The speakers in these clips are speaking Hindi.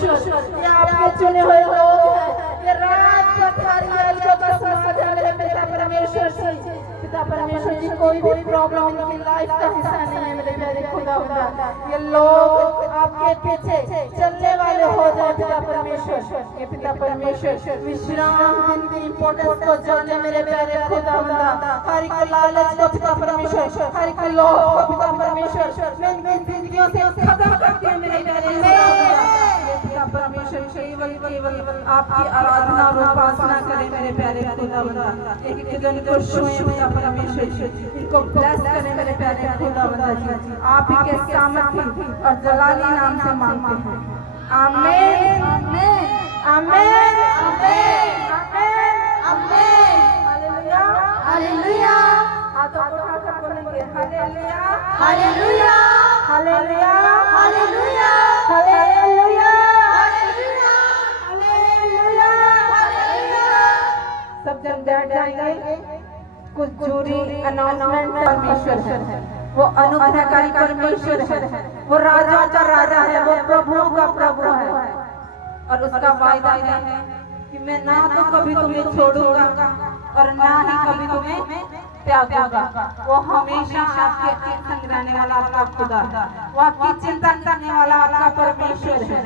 परमेश्वर, ये आपके चुने हुए लोग हैं, ये राजपथारियों का समाज है मेरे पिता परमेश्वर जी। पिता परमेश्वर जी, कोई भी प्रॉब्लम इनकी लाइफ का हिस्सा नहीं है मेरे प्यारे खुदा। ये लोग आपके पीछे चलने वाले हो जाए पिता परमेश्वर। ये पिता परमेश्वर विश्राम दिन की इम्पोर्टेंस को जाने मेरे प्यारे खुदा। हर एक लालच को पिता परमेश्वर, हर एक लोभ को पिता परमेश्वर मैं इनकी जिंदगियों से खत्म करती हूँ मेरे प्यारे पिता परमेश्वर। केवल आपकी आराधना और उपासना करें मेरे प्यारे खुदा। एक दिन को छुएं पिता परमेश्वर, इनको ब्लेस करें मेरे प्यारे खुदा जी। आप ही के सामर्थ्य और जलाली नाम से मांगते हैं, आमीन आमीन आमीन आमीन। Hallelujah hallelujah. हाथों को उठाकर बोलेंगे hallelujah hallelujah hallelujah hallelujah hallelujah hallelujah hallelujah. सब जन बैठ जाएंगे। कुछ जरूरी अनाउंसमेंट परमेश्वर है, वो अनुग्रहकारी परमेश्वर है, वो राजा का राजा है, वो प्रभु का प्रभु है। और उसका वायदा है कि मैं ना तो कभी तुम्हें छोड़ूंगा और ना ही कभी तुम्हें त्यागूंगा। वो हमेशा आपके संग रहने वाला आपका खुदा, वो आपकी चिंता करने वाला आपका परमेश्वर है,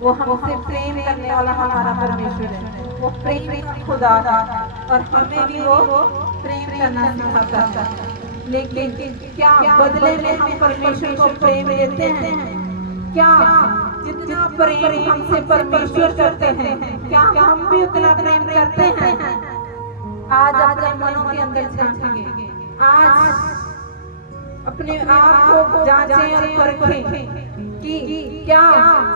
वो हमसे प्रेम करने वाला हमारा परमेश्वर है, वो प्रेम खुदा है और हमें भी वो प्रेम करना सिखाता है। लेकिन क्या बदले में हम परमेश्वर को प्रेम देते हैं? क्या जितना प्रेम हमसे परमेश्वर करते हैं, क्या हम भी उतना प्रेम करते हैं? आज अपने मनों के अंदर झांकेंगे, आज अपने आप को जांचें और परखें कि क्या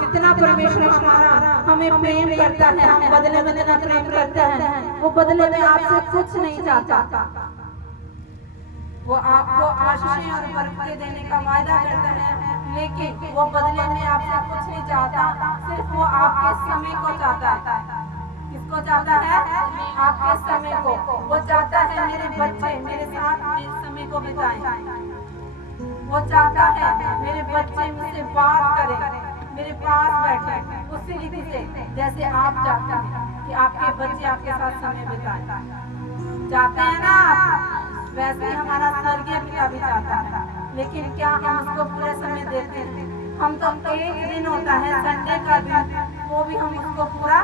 जितना परमेश्वर हमारा हमें प्रेम करता है, हम बदले में जितना प्रेम करता है, वो बदले में आपसे कुछ नहीं चाहता। वो आपको आशीषें और बरकतें देने का वायदा करता है, लेकिन वो बदले में आपसे कुछ नहीं चाहता, सिर्फ वो आपके समय को चाहता है। किसको चाहता है? आपके समय को। वो चाहता है मेरे बच्चे मेरे साथ मेरे समय को बिताएं। वो चाहता है मेरे बच्चे मुझसे बात करें, मेरे पास बैठे उसी रीति से जैसे आप चाहते हैं कि आपके बच्चे आपके साथ समय बिताएं। चाहते हैं ना आप? वैसे ही हमारा स्वर्गीय पिता भी चाहता है, लेकिन क्या हम उसको पूरे समय देते हैं? हम तो एक दिन होता है संडे का दिन, वो भी हम उसको पूरा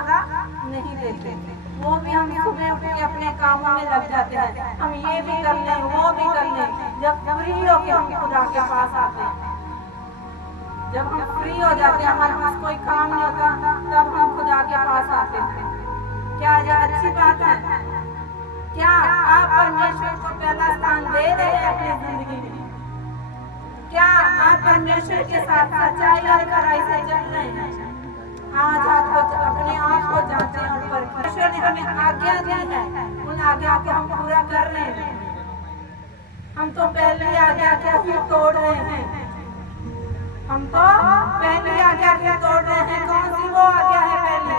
नहीं देते। वो भी हम सुबह उठ के अपने कामों में लग जाते हैं, हम ये भी कर लें वो भी कर लें। जब फ्री होके हम खुदा के पास आते हैं, जब हम फ्री हो जाते हैं, हमारे पास कोई काम नहीं होता, तब हम खुदा के पास आते हैं। क्या यह अच्छी बात है? क्या आप परमेश्वर को पहला स्थान दे रहे हैं अपनी जिंदगी में? क्या आप परमेश्वर के साथ सच्चाई और खराई से चल रहे हैं? आज आप अपने आप को जांचें और परमेश्वर ने हमें आज्ञा दी है, उन आज्ञा को हम पूरा कर रहे हैं। हम तो पहली आज्ञा को ही तोड़ रहे हैं, हम तो पहली आज्ञा को तोड़ रहे हैं। कौन सी वो आज्ञा है पहली?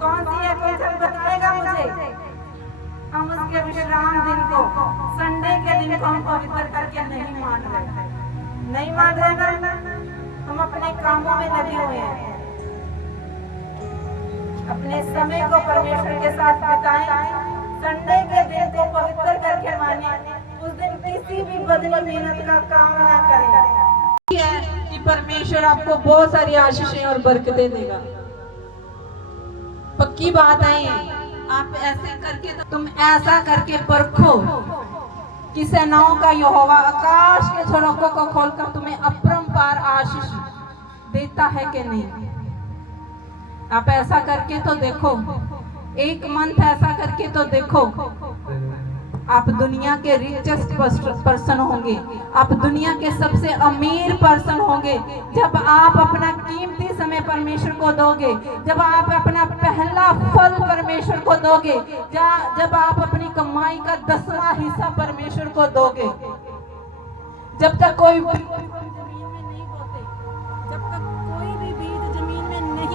कौन सी है? कोई जब बताएगा मुझे? हम उसके विश्राम दिन को, संडे के दिन को हम पवित्र करके नहीं मान रहे ना। हम अपने कामों में लगे हुए हैं, अपने समय को परमेश्वर के साथ बिताएं। संडे के दिन को पवित्र करके माने, उस दिन किसी भी बदली मेहनत का काम ना करें कि परमेश्वर आपको बहुत सारी आशीषें और बरकतें देगा। पक्की बात है। आप ऐसे करके तो तुम ऐसा करके परखो कि सेनाओं का यहोवा आकाश के झरोखों को खोलकर तुम्हें अपरंपार आशीष देता है कि नहीं। आप ऐसा करके तो देखो, एक मंथ ऐसा करके तो देखो, आप दुनिया के रिचेस्ट पर्सन होंगे, आप दुनिया के सबसे अमीर पर्सन होंगे जब आप अपना कीमती समय परमेश्वर को दोगे, जब आप अपना पहला फल परमेश्वर को दोगे, जब आप अपनी कमाई का 10वां हिस्सा परमेश्वर को दोगे। जब तक कोई जमीन में नहीं बोते, जब तक कोई भी बीज जमीन में नहीं,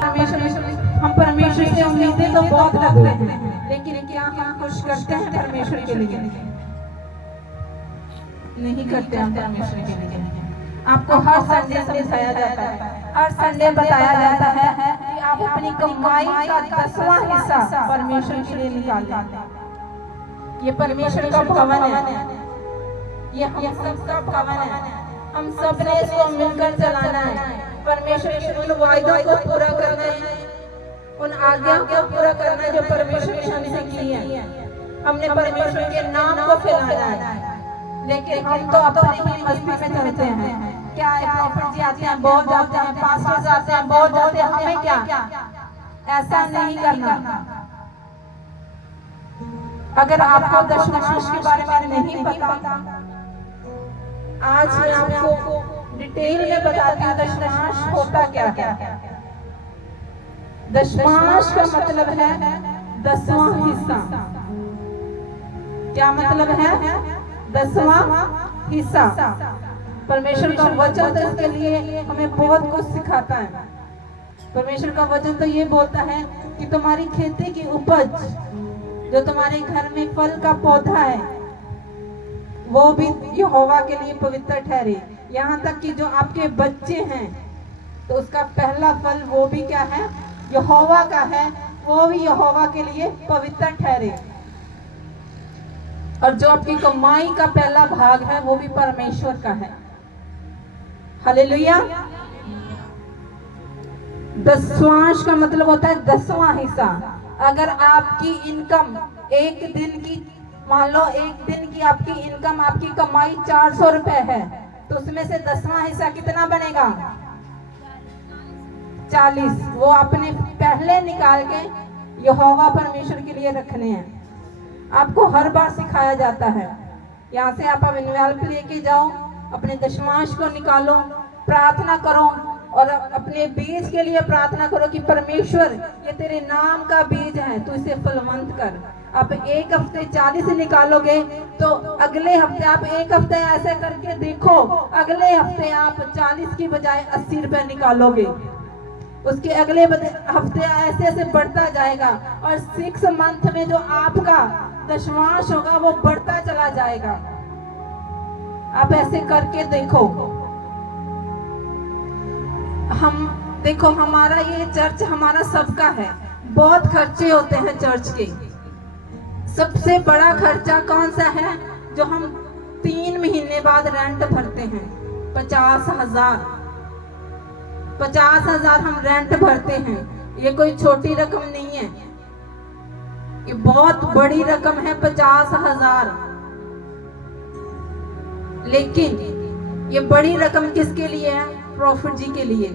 हम परमेश्वर से उम्मीदें तो बहुत रखते हैं, लेकिन क्या हम खुश करते हैं परमेश्वर के लिए? नहीं करते हम परमेश्वर के लिए। आपको हर संडे समझाया जाता है, हर संडे बताया जाता है कि आप अपनी कमाई का 10वां हिस्सा परमेश्वर के लिए निकालें। ये परमेश्वर का भवन है, ये हम सबका भवन है, हम सब ने इसको मिलकर चलाना है। परमेश्वर के उन वायदों को पूरा करना है, उन आज्ञाओं को पूरा करना है जो परमेश्वर ने हमसे की है। हमने परमेश्वर के नाम को फैलाना है, लेकिन हम तो अपने ही मस्ती में चलते हैं। क्या है, प्रॉफिट जी आते हैं, बहुत जाते हैं, पास्टर्स आते हैं, बहुत जाते हैं, हमें क्या? ऐसा नहीं करना। अगर आपको दशमांश के बारे में नहीं पता, आज मैं आपको डिटेल में बताती हूँ दशमांश होता क्या है। दशमांश का मतलब है 10वां हिस्सा। क्या मतलब है? 10वां हिस्सा। परमेश्वर का वचन तो इसके लिए हमें बहुत कुछ सिखाता है। परमेश्वर का वचन तो ये बोलता है कि तुम्हारी खेती की उपज, जो तुम्हारे घर में फल का पौधा है, वो भी यहोवा के लिए पवित्र ठहरे। यहाँ तक कि जो आपके बच्चे हैं, तो उसका पहला फल वो भी क्या है? यहोवा का है, वो भी यहोवा के लिए पवित्र ठहरे। और जो आपकी कमाई का पहला भाग है, वो भी परमेश्वर का है। हालेलुया। दशमांश का मतलब होता है 10वां हिस्सा। अगर आपकी इनकम एक दिन की, मान लो एक दिन की आपकी इनकम, आपकी कमाई 400 रुपए है, तो उसमें से 10वां हिस्सा कितना बनेगा? 40। वो आपने पहले निकाल के यहोवा परमेश्वर के लिए रखने हैं। आपको हर बार सिखाया जाता है। यहाँ से आप इन्वेल्प लेके जाओ, अपने दशमांश को निकालो, प्रार्थना करो और अपने बीज के लिए प्रार्थना करो कि परमेश्वर, ये तेरे नाम का बीज है, तू इसे फलवंत कर। आप एक हफ्ते 40 निकालोगे, तो अगले हफ्ते आप एक हफ्ते ऐसे करके देखो, अगले हफ्ते आप 40 की बजाय 80 रुपए निकालोगे। उसके अगले हफ्ते ऐसे ऐसे बढ़ता जाएगा, और 6 मंथ में जो आपका दशमांश होगा वो बढ़ता चला जाएगा। आप ऐसे करके देखो। हम देखो, हमारा ये चर्च हमारा सबका है। बहुत खर्चे होते हैं चर्च के। सबसे बड़ा खर्चा कौन सा है? जो हम 3 महीने बाद रेंट भरते हैं, 50,000। 50,000 हम रेंट भरते हैं। ये कोई छोटी रकम नहीं है, ये बहुत बड़ी रकम है, 50,000। लेकिन ये बड़ी रकम किसके लिए है? प्रॉफिट जी के लिए।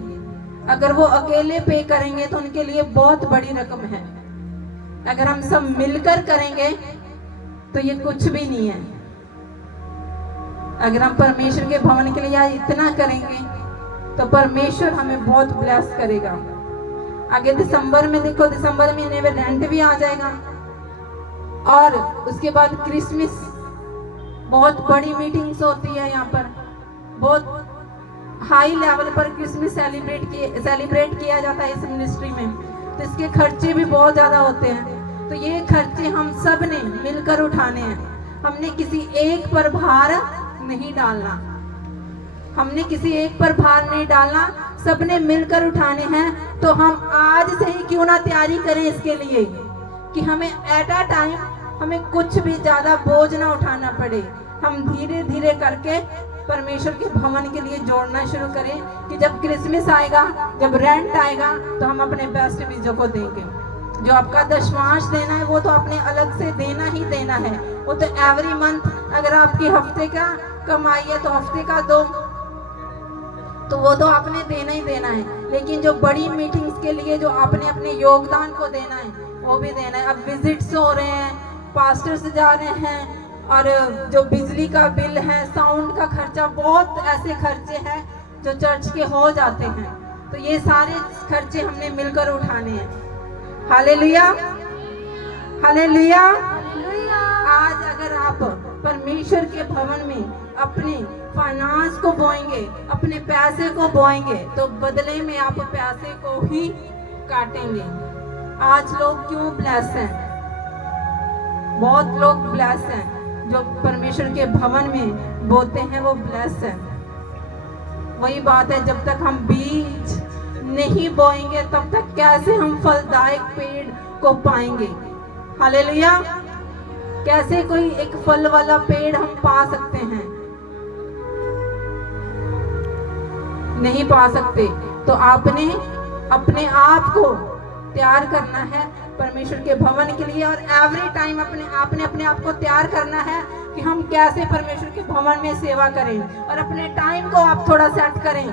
अगर वो अकेले पे करेंगे तो उनके लिए बहुत बड़ी रकम है। अगर हम सब मिलकर करेंगे तो ये कुछ भी नहीं है। अगर हम परमेश्वर के भवन के लिए इतना करेंगे तो परमेश्वर हमें बहुत ब्लेस करेगा। आगे दिसंबर में देखो, दिसंबर महीने में रेंट भी आ जाएगा, और उसके बाद क्रिसमस, बहुत बड़ी मीटिंग्स होती है यहाँ पर, बहुत हाई लेवल पर क्रिसमस सेलिब्रेट किया जाता है इस मिनिस्ट्री में। तो इसके खर्चे भी बहुत ज्यादा होते हैं। तो ये खर्चे हम सब ने मिलकर उठाने हैं। हमने किसी एक पर भार नहीं डालना, हमने किसी एक पर भार नहीं डालना, सबने मिलकर उठाने हैं। तो हम आज से ही क्यों ना तैयारी करें इसके लिए कि हमें एट अ टाइम हमें कुछ भी ज्यादा बोझ ना उठाना पड़े। हम धीरे धीरे करके परमेश्वर के भवन के लिए जोड़ना शुरू करें कि जब क्रिसमस आएगा, जब रेंट आएगा, तो हम अपने बेस्ट बीजों को देंगे। जो आपका दशमांश देना है वो तो आपने अलग से देना ही देना है। वो तो एवरी मंथ, अगर आपकी हफ्ते का कमाई है तो हफ्ते का दो, तो वो तो आपने देना ही देना है। लेकिन जो बड़ी मीटिंग्स के लिए जो आपने अपने योगदान को देना है वो भी देना है। अब विजिट्स हो रहे हैं, पास्टर्स जा रहे हैं, और जो बिजली का बिल है, साउंड का खर्चा, बहुत ऐसे खर्चे हैं जो चर्च के हो जाते हैं। तो ये सारे खर्चे हमने मिलकर उठाने हैं। Hallelujah, hallelujah. आज अगर आप परमेश्वर के भवन में अपने फाइनेंस को बोएंगे, अपने पैसे को बोएंगे, तो बदले में आप पैसे को ही काटेंगे। आज लोग क्यों ब्लेस हैं? बहुत लोग ब्लेस हैं जो परमेश्वर के भवन में बोते हैं, वो ब्लेस हैं। वही बात है, जब तक हम बीज नहीं बोएंगे तब तक कैसे हम फलदायक पेड़ को पाएंगे। हालेलुया। कैसे कोई एक फल वाला पेड़ हम पा सकते हैं? नहीं पा सकते। तो आपने अपने आप को तैयार करना है परमेश्वर के भवन के लिए, और एवरी टाइम आपने अपने आप को तैयार करना है कि हम कैसे परमेश्वर के भवन में सेवा करें। और अपने टाइम को आप थोड़ा सेट करें,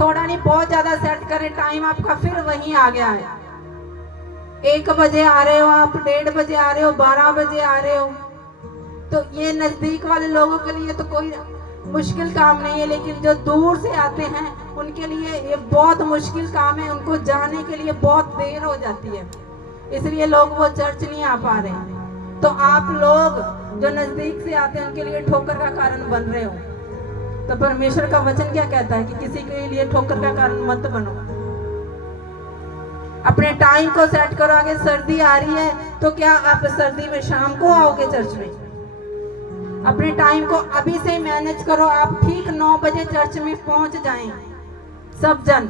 थोड़ा नहीं बहुत ज्यादा सेट करें। टाइम आपका फिर वहीं आ गया है, 1 बजे आ रहे हो आप, 1:30 बजे आ रहे हो, 12 बजे आ रहे हो। तो ये नजदीक वाले लोगों के लिए तो कोई मुश्किल काम नहीं है, लेकिन जो दूर से आते हैं उनके लिए ये बहुत मुश्किल काम है। उनको जाने के लिए बहुत देर हो जाती है, इसलिए लोग वो चर्च नहीं आ पा रहे हैं। तो आप लोग जो नजदीक से आते हैं उनके लिए ठोकर का कारण बन रहे हो। तो परमेश्वर का वचन क्या कहता है कि किसी के लिए ठोकर का कारण मत बनो। अपने टाइम को सेट करो। आगे सर्दी आ रही है तो क्या आप सर्दी में शाम को आओगे चर्च में? अपने टाइम को अभी से मैनेज करो। आप ठीक 9 बजे चर्च में पहुंच जाएं, सब जन।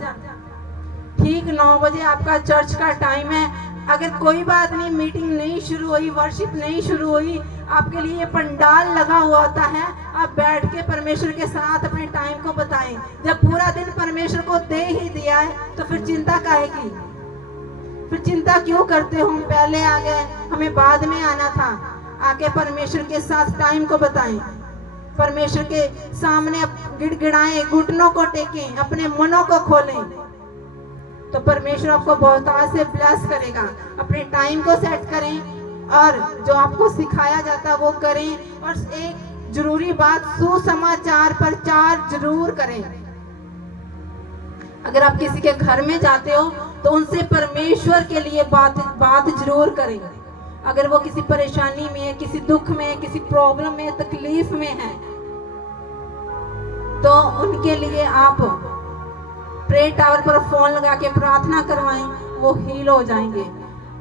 ठीक 9 बजे आपका चर्च का टाइम है। अगर कोई बात नहीं, मीटिंग नहीं शुरू हुई, वर्शिप नहीं शुरू हुई, आपके लिए पंडाल लगा हुआ होता है, आप बैठ के परमेश्वर के साथ अपने टाइम को बताएं। जब पूरा दिन परमेश्वर को दे ही दिया है तो फिर चिंता काहे की? फिर चिंता क्यों करते हो? हम पहले आ गए, हमें बाद में आना था। आके परमेश्वर के साथ टाइम को बताएं, परमेश्वर के सामने गिड़गिड़ाएं, घुटनों को टेकें, अपने मनों को खोलें, तो परमेश्वर आपको बहुत से ब्लेस करेगा। अपने टाइम को सेट करें और जो आपको सिखाया जाता है वो करें। और एक जरूरी बात, सुसमाचार प्रचार जरूर करें। अगर आप किसी के घर में जाते हो तो उनसे परमेश्वर के लिए बात जरूर करें। अगर वो किसी परेशानी में है, किसी दुख में है, किसी प्रॉब्लम में, तकलीफ में है, तो उनके लिए आप प्रे टावर पर फोन लगा के प्रार्थना करवाएं, वो हील हो जाएंगे।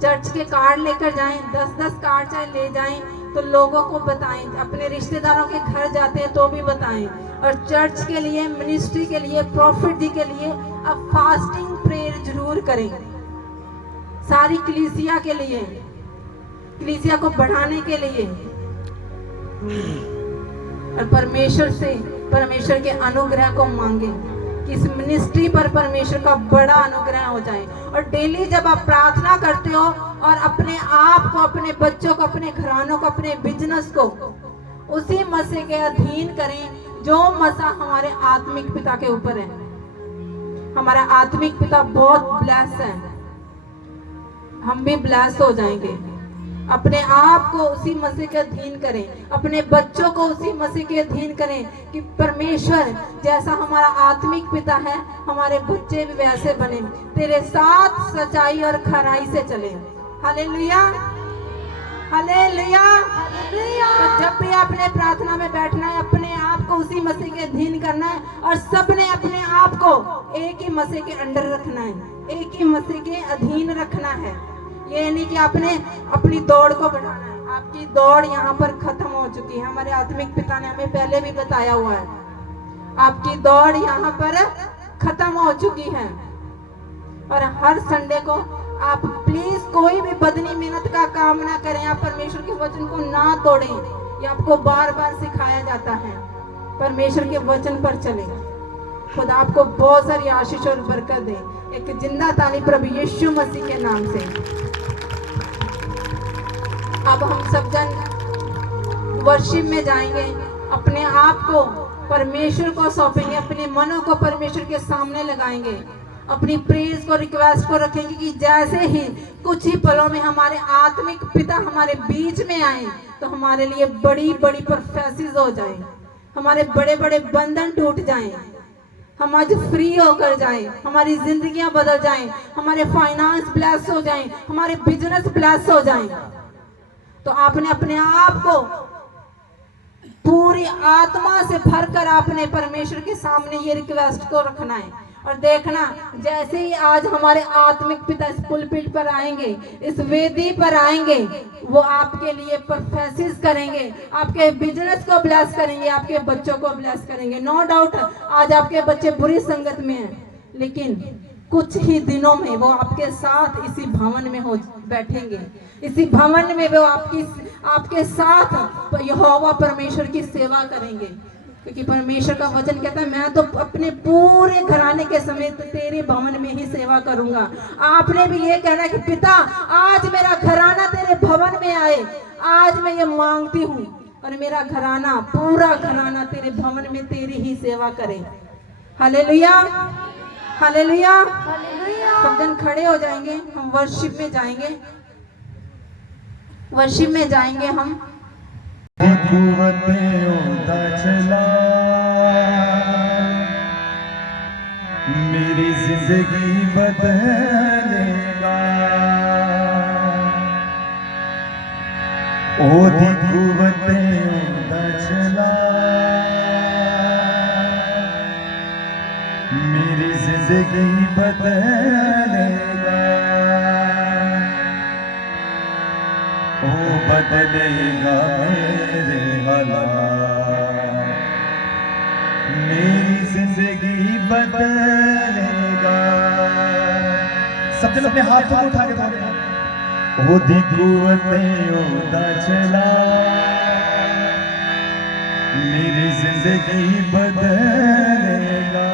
चर्च के कार्ड लेकर जाएं, 10-10 कार्ड चाहे ले जाएं, तो लोगों को बताएं। अपने रिश्तेदारों के घर जाते हैं तो भी बताएं। और चर्च के लिए, मिनिस्ट्री के लिए, प्रॉफिट जी के लिए आप फास्टिंग प्रेयर जरूर करें। सारी कलीसिया के लिए, कलीसिया को बढ़ाने के लिए, और परमेश्वर से परमेश्वर के अनुग्रह को मांगे कि इस मिनिस्ट्री पर परमेश्वर का बड़ा अनुग्रह हो जाए। और डेली जब आप प्रार्थना करते हो और अपने आप को, अपने बच्चों को, अपने घरानों को, अपने बिजनेस को उसी मसीह के अधीन करें जो मसा हमारे आत्मिक पिता के ऊपर है। हमारा आत्मिक पिता बहुत ब्लेस है, हम भी ब्लेस हो जाएंगे। अपने आप को उसी मसीह के अधीन करें, अपने बच्चों को उसी मसीह के अधीन करें कि परमेश्वर जैसा हमारा आत्मिक पिता है, हमारे बच्चे भी वैसे बने, तेरे साथ सच्चाई और खराई से चले। Hallelujah, hallelujah. तो जब भी आपने प्रार्थना में बैठना है, अपने आप को उसी मसीह के अधीन करना है, और सबने अपने आप को एक ही मसीह के अंडर रखना है, एक ही मसीह के अधीन रखना है। ये नहीं कि आपने अपनी दौड़ को बढ़ाना है। आपकी दौड़ यहाँ पर खत्म हो चुकी है। हमारे आत्मिक पिता ने हमें पहले भी बताया हुआ है, आपकी दौड़ यहाँ पर खत्म हो चुकी है। और हर संडे को आप प्लीज कोई भी बदनी मेहनत का काम ना करें। आप परमेश्वर के वचन को ना तोड़ें, ये आपको बार बार सिखाया जाता है। परमेश्वर के वचन पर चलें। खुदा आपको बहुत सारी आशीष और बरकत दे। एक जिंदा ताली प्रभु यीशु मसीह के नाम से। अब हम सब जन वर्शिप में जाएंगे, अपने आप को परमेश्वर को सौंपेंगे, अपने मनों को परमेश्वर के सामने लगाएंगे, अपनी प्रेज को, रिक्वेस्ट को रखेंगे कि जैसे ही कुछ ही पलों में हमारे आत्मिक पिता हमारे बीच में आए तो हमारे लिए बड़ी बड़ी प्रोफेसिस हो जाए, हमारे बड़े बड़े बंधन टूट जाएं, हम आज फ्री होकर जाएं, हमारी जिंदगियां बदल जाएं, हमारे फाइनेंस ब्लेस हो जाएं, हमारे बिजनेस ब्लेस हो जाएं। तो आपने अपने आप को पूरी आत्मा से भरकर आपने परमेश्वर के सामने ये रिक्वेस्ट को रखना है। और देखना, जैसे ही आज हमारे आत्मिक पिता इस पुलपिट पर आएंगे, इस वेदी पर आएंगे, वो आपके लिए प्रोफेसिस करेंगे, आपके बिजनेस को ब्लेस करेंगे, आपके बच्चों को ब्लेस करेंगे। नो डाउट आज आपके बच्चे बुरी संगत में हैं, लेकिन कुछ ही दिनों में वो आपके साथ इसी भवन में हो बैठेंगे, इसी भवन में वो आपके साथ यहोवा परमेश्वर की सेवा करेंगे। क्योंकि परमेश्वर का वचन कहता है, मैं तो अपने पूरे घराने के समेत तेरे भवन में ही सेवा करूंगा। आपने भी ये कहना कि पिता आज मेरा घराना तेरे भवन में आए, आज मैं ये मांगती हूँ और मेरा घराना, पूरा घराना तेरे भवन में तेरी ही सेवा करे। Hallelujah, hallelujah. सब जन खड़े हो जाएंगे, हम वर्शिप में जाएंगे, वर्शिप में जाएंगे हम। चला मेरी जिंदगी बदलेगा, ओदी कुव्वतें उड़ता चला मेरी जिंदगी बदलेगा, ओ बदलेगा मेरे हालात, मेरी जिंदगी बदलेगा। सब जन अपने हाथों को उठा के बोले, ओदी कुव्वतें उड़ता चला मेरी जिंदगी बदलेगा।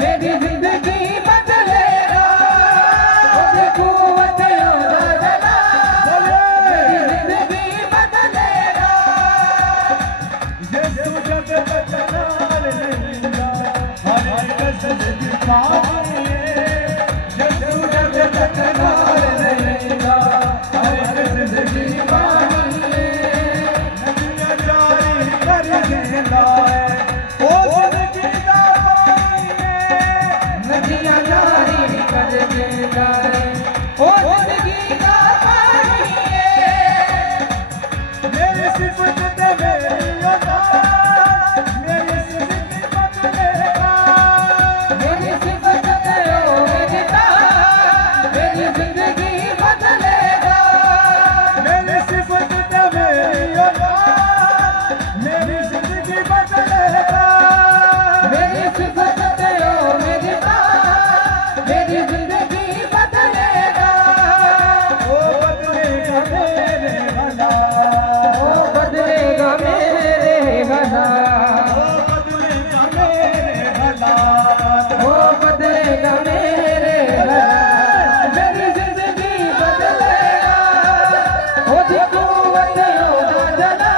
मेरी जिंदगी नदियाँ जारी कर दे जारी ओ जिंदगी का पानी है मेरी सिफत ते मेरी अदा मेरी सिफत बदलेगा मेरी सिफत ते ओ मेरा मेरी जिंदगी बदलेगा मेरी सिफत ते मेरी अदा मेरी जिंदगी बदलेगा मेरी सिफत ते ओ मेरा मेरी जिंदगी बदलेगा ओ बदलेगा मेरे भला ओ बदलेगा मेरे भला ओ बदलेगा मेरे भला ओ बदलेगा मेरे भला मेरी जिंदगी बदलेगा ओ कुव्वत ओ जला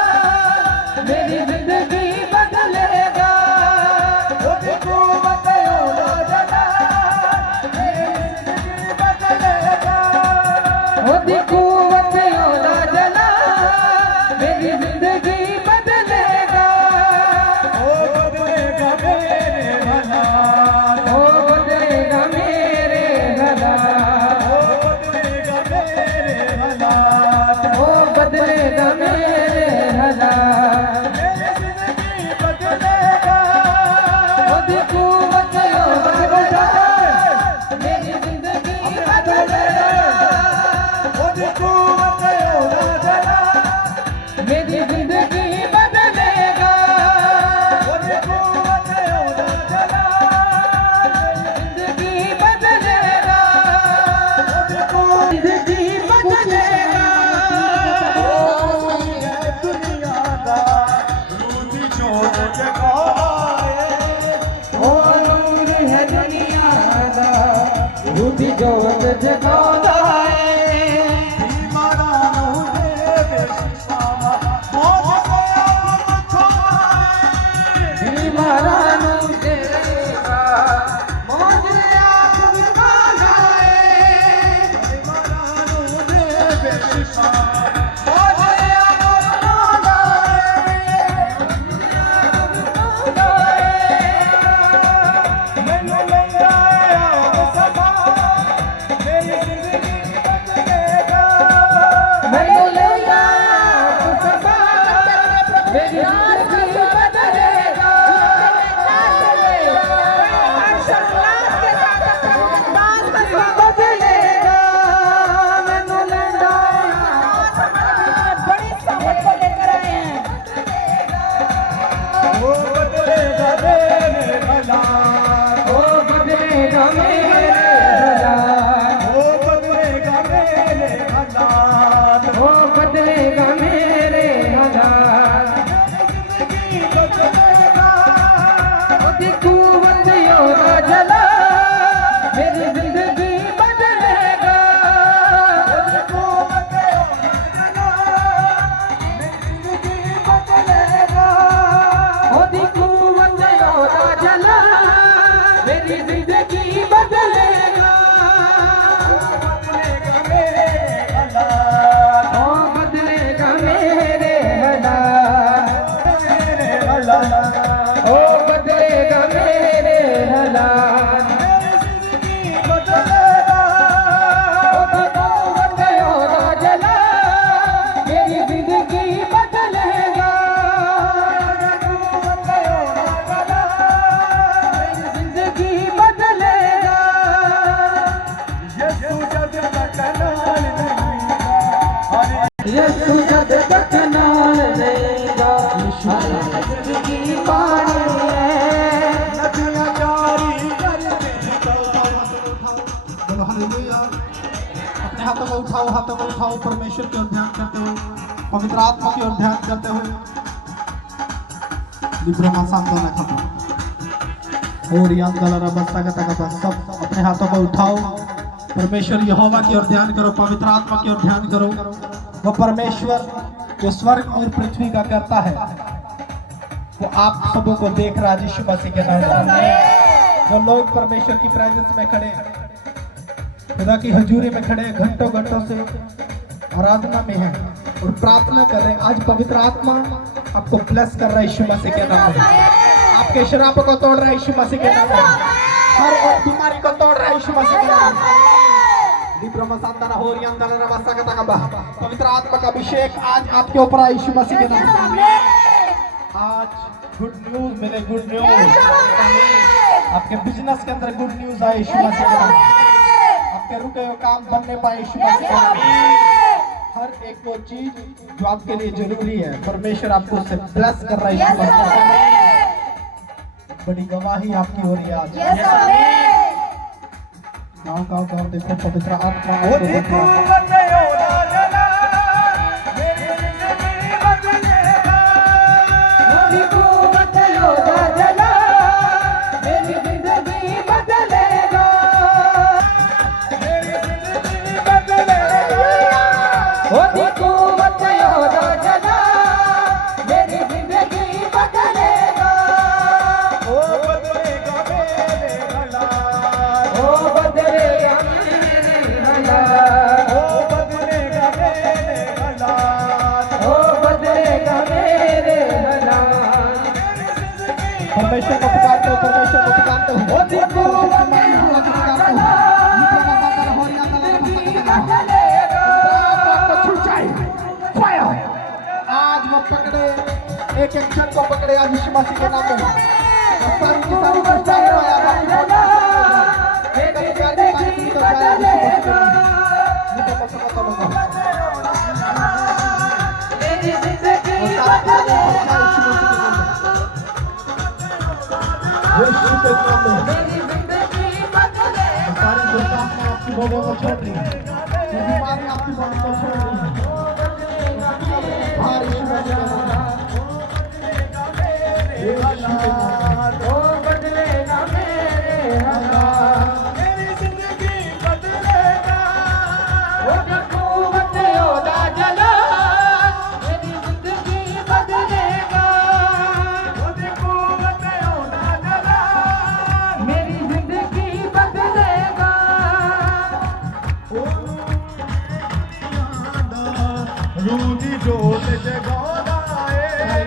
मेरी जिंदगी बदलेगा ओ कुव्वत ओ जला मेरी जिंदगी बदलेगा ओ कुव्वत ओ जला मेरी जिंदगी बदलेगा ओ बदलेगा मेरे भला ओ बदलेगा मेरे भला ओ बदलेगा मेरे भला ओ बदलेगा मेरे भला मेरी जिंदगी बदलेगा ओ कुव्वत ओ जला मेरी जिंदगी बदलेगा ओ कुव्वत ओ जला मेरी जिंदगी बदलेगा ओ कुव्वत ओ जला जिंदगी बदलेगा जिंदगी बदलेगा दुनिया दा रूदी जोत जगाए ओ नूर है दुनिया दा रूदी जोत जगाता है बीमारा नहु दे बेशिशामा मौत गया मछुआरे बीमारा नूर देगा मौज आप बिगाड़ा है बीमारा नहु दे बेशिशामा मौत गया मछुआरे मैनू ले आया सफा मेरी जिंदगी बदलेगा मैनू ले आ सफा मेरी जिंदगी बदलेगा बदलेगा मैनू ले बड़ी समझ को लेकर आए हैं ओ बदलेगा मेरे भला ओ बदलेगा मेरे भला ओ बदलेगा मेरे भला ओ बदलेगा मेरे भला जिंदगी बदलेगा ओदी कुव्वत ओ जला मेरी जिंदगी बदलेगा कुव्वत मेरी जिंदगी बदलेगा ओदी कुव्वत ओ जला मेरी जिंदगी बदलेगा बदलेगा मेरे भला ओ बदलेगा मेरे भला मेरे भला ओ बदलेगा मेरे भला मेरी जिंदगी बदलेगा ओदी कुव्वत ओ जला मेरी जिंदगी बदलेगा जिंदगी बदलेगा यीशु जग कनाल नहीं यीशु जग तक नाल देगा जिंदगी पानी है नदियाँ जारी कर देगा बोलो हालेलुया। अपने हाथों को उठाओ परमेश्वर की ओर ध्यान करते हुए पवित्र आत्मा की ओर ध्यान करते हुए लिब्रमा सांत्वना खत्म और याद गला रबस्ता का सब अपने हाथों को उठाओ परमेश्वर यहोवा की ओर ध्यान करो पवित्र आत्मा की ओर ध्यान करो वो परमेश्वर जो स्वर्ग और पृथ्वी का करता है वो आप सबों को देख रहा है यीशु मसीह के नाम में। जो लोग परमेश्वर की प्रेजेंस में खड़े खुदा की हजूरी में खड़े घंटों घंटों से आराधना में है और प्रार्थना कर रहे हैं, आज पवित्र आत्मा आपको ब्लेस कर रहा है यीशु मसीह के नाम में। आपके शराबों को तोड़ रहा है यीशु मसीह के नाम में। हर एक बीमारी को तोड़ रहा है यीशु मसीह के नाम में। पवित्र आत्मा का अभिषेक आज आपके ऊपर है यीशु मसीह के नाम में। आज गुड न्यूज मिले, गुड न्यूज आपके बिजनेस के अंदर गुड न्यूज आए यीशु मसीह के नाम में। आपके रुके हुए काम बनने पाए यीशु मसीह के नाम में। हर एक वो चीज जो आपके लिए जरूरी है परमेश्वर आपको उससे ब्लेस कर रहा है यीशु मसीह के नाम में। बड़ी गवाही आपकी हो रही है आज। गाँव देखो पवित्र आत्मा परमेश्वर को पुकारते हो, परमेश्वर को पुकारते हो। आज वो पकड़े, एक एक क्षण को पकड़े आज यीशु मसीह के नाम में। सारी की सारी आपकी बॉडी को छोड़ दी, बीमारी आपकी बॉडी को छोड़ दी। रूदी जोत जगाना है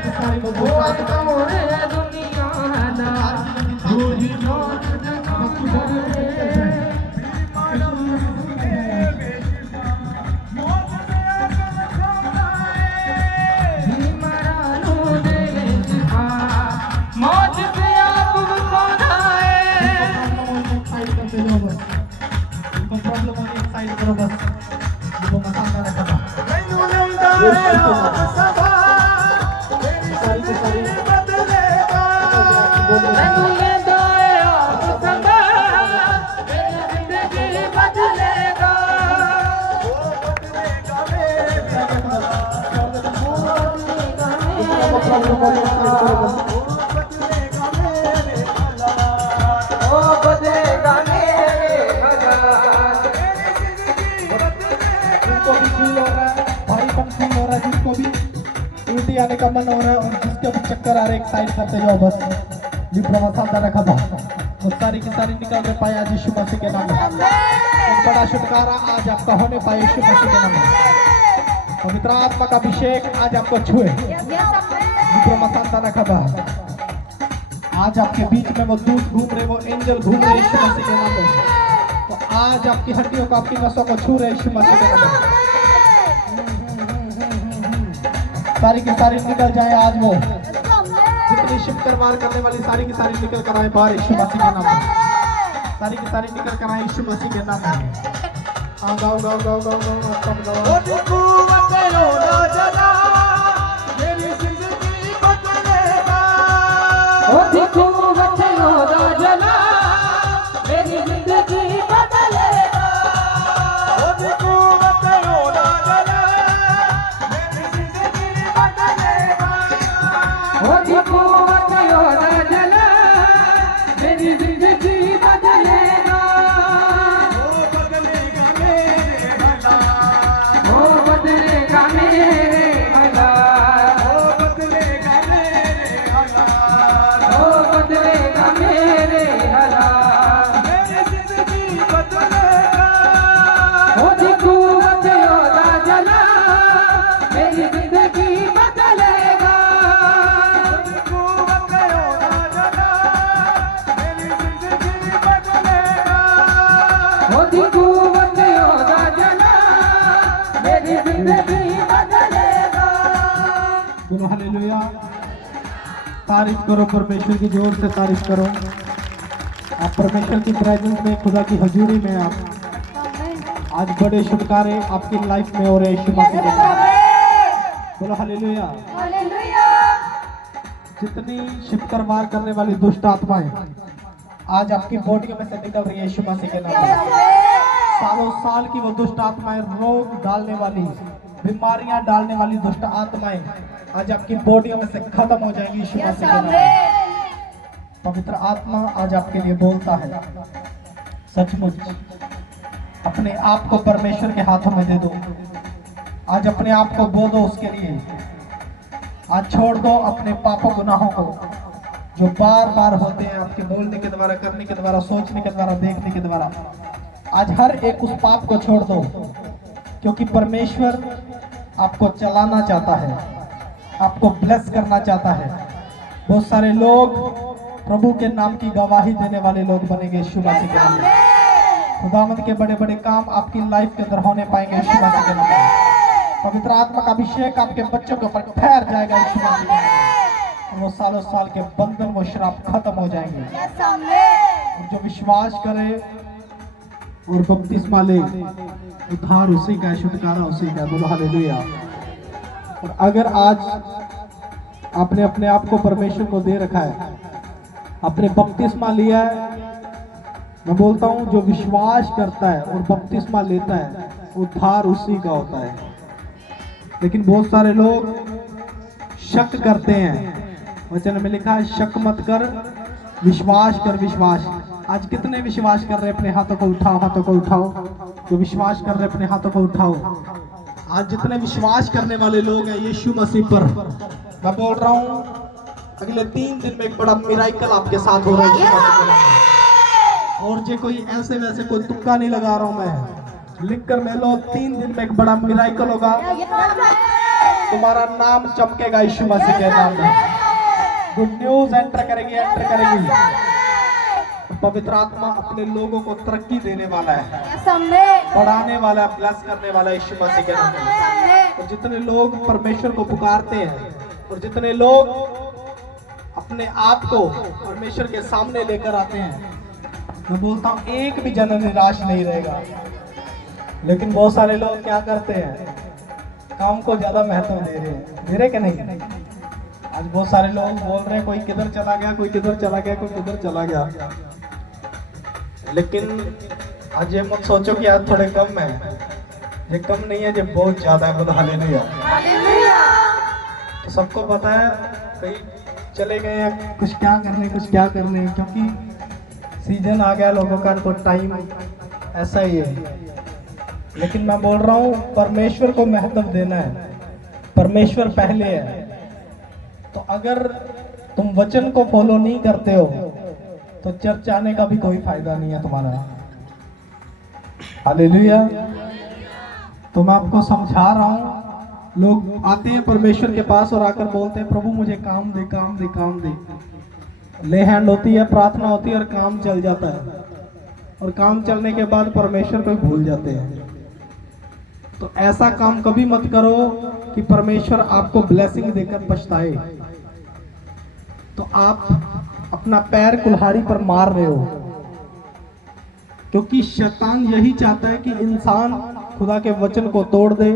दुनिया ना रूदी जोत उल्टी आने का मन हो रहा है और जिसके भी चक्कर आ रहे एक साइड करते जाओ बस। रखा था वो सारी की सारी निकल के पाए आज यीशु मसीह के नाम में। एक बड़ा छुटकारा आज आपका होने पाए यीशु मसीह के नाम में। पवित्र आत्मा का अभिषेक आज आपको छुए। रखा था आज आपके बीच में वो दूत घूम रहे, वो एंजल घूम रहे यीशु मसीह के नाम में। तो आज आपकी हड्डियों को, आपकी नसों को छू रहे यीशु मसीह के नाम में। सारी की सारी निकल जाए आज वो जितनी शिफ्टर मार करने वाली सारी की सारी निकल कर आए बाहर यीशु मसीह के नाम में। सारी की सारी निकल कर आए यीशु मसीह के नाम में। हाँ गाओ गाओ गाओ गाओ होती कुवत योदा जना मेरी जिंदगी बदलेगा। बोलो हालेलुया। तारीफ करो परमेश्वर की, जोर से तारीफ करो। आप परमेश्वर की प्रेजेंस में, खुदा की हजूरी में आप आज बड़े छुटकारे आपकी लाइफ में हो रहे यीशु मसीह के नाम में। बोलो हालेलुया। जितनी छिपकर वार करने वाली दुष्ट आत्माएं आज आपकी बॉडी में से निकल रही है यीशु मसीह के नाम में। सालों साल की वो दुष्ट आत्माएं, रोग डालने वाली, बीमारियां डालने वाली दुष्ट आत्माएं आज आपकी बॉडियों में से खत्म हो जाएंगी यीशु मसीह के नाम में। पवित्र आत्मा आज आपके लिए बोलता है, सचमुच अपने आप को परमेश्वर के हाथों में दे दो। आज अपने आप को बो दो उसके लिए। आज छोड़ दो अपने पापों गुनाहों को जो बार बार होते हैं आपके बोलने के द्वारा, करने के द्वारा, सोचने के द्वारा, देखने के द्वारा। आज हर एक उस पाप को छोड़ दो, क्योंकि परमेश्वर आपको चलाना चाहता है, आपको ब्लेस करना चाहता है। बहुत सारे लोग प्रभु के नाम की गवाही देने वाले लोग बनेंगे यीशु मसीह के नाम में। खुदावंद के बड़े बड़े काम आपकी लाइफ के अंदर होने पाएंगे यीशु मसीह के नाम में। पवित्र आत्मा का अभिषेक आपके बच्चों के ऊपर ठहर जाएगा यीशु मसीह के नाम में। और वो सालों साल के बंधन, वो श्राप खत्म हो जाएंगे। और जो विश्वास करे और बपतिस्मा ले, उद्धार उसी का है, छुटकारा उसी का है। बोलो हालेलुया। और अगर आज आपने अपने आप को परमेश्वर को दे रखा है, आपने बपतिस्मा लिया है, मैं बोलता हूं जो विश्वास करता है और बपतिस्मा लेता है, उद्धार उसी का होता है। लेकिन बहुत सारे लोग शक करते हैं। वचन में लिखा है, शक मत कर, विश्वास कर। विश्वास। आज कितने विश्वास कर रहे हैं? अपने हाथों को उठाओ, हाथों को उठाओ। जो विश्वास कर रहे हैं अपने हाथों को उठाओ। आज जितने विश्वास करने वाले लोग हैं यीशु मसीह पर, मैं बोल रहा हूं अगले 3 दिन में एक बड़ा मिराइकल आपके साथ हो रहा है यीशु मसीह के नाम में। और जो कोई ऐसे वैसे कोई तुक्का नहीं लगा रहा हूं मैं, लिख कर ले लो, 3 दिन में एक बड़ा मिराइकल होगा। तुम्हारा नाम चमकेगा यीशु मसीह के नाम में। गुड न्यूज एंटर करेगी, एंटर करेगी। पवित्र आत्मा अपने लोगों को तरक्की देने वाला है, बढ़ाने वाला है, ब्लेस करने वाला है यीशु मसीह के नाम में। और जितने लोग परमेश्वर को पुकारते हैं और जितने लोग अपने आप को परमेश्वर के सामने लेकर आते हैं, मैं बोलता हूँ एक भी जन निराश नहीं रहेगा। लेकिन बहुत सारे लोग क्या करते हैं, काम को ज्यादा महत्व दे रहे कि नहीं? आज बहुत सारे लोग बोल रहे हैं कोई किधर चला गया, कोई किधर चला गया, कोई किधर चला गया। लेकिन आज ये मत सोचो कि आज थोड़े कम है। ये कम नहीं है, ये बहुत ज्यादा है। बोलो हालेलुया। तो सबको पता है कहीं चले गए हैं, कुछ क्या करने, कुछ क्या करने, क्योंकि सीजन आ गया लोगों का, तो टाइम ऐसा ही है। लेकिन मैं बोल रहा हूँ परमेश्वर को महत्व देना है, परमेश्वर पहले है। तो अगर तुम वचन को फॉलो नहीं करते हो तो चर्च आने का भी कोई फायदा नहीं है तुम्हारा। हालेलुया। तो मैं आपको समझा रहा हूँ, लोग आते हैं परमेश्वर के पास और आकर बोलते हैं प्रभु मुझे काम दे, काम दे, काम दे। ले हैंड होती है, प्रार्थना होती है और काम चल जाता है। और काम चलने के बाद परमेश्वर को भूल जाते हैं। तो ऐसा काम कभी मत करो कि परमेश्वर आपको ब्लेसिंग देकर पछताए। तो आप अपना पैर कुल्हाड़ी पर मार रहे हो, क्योंकि शैतान यही चाहता है कि इंसान खुदा के वचन को तोड़ दे,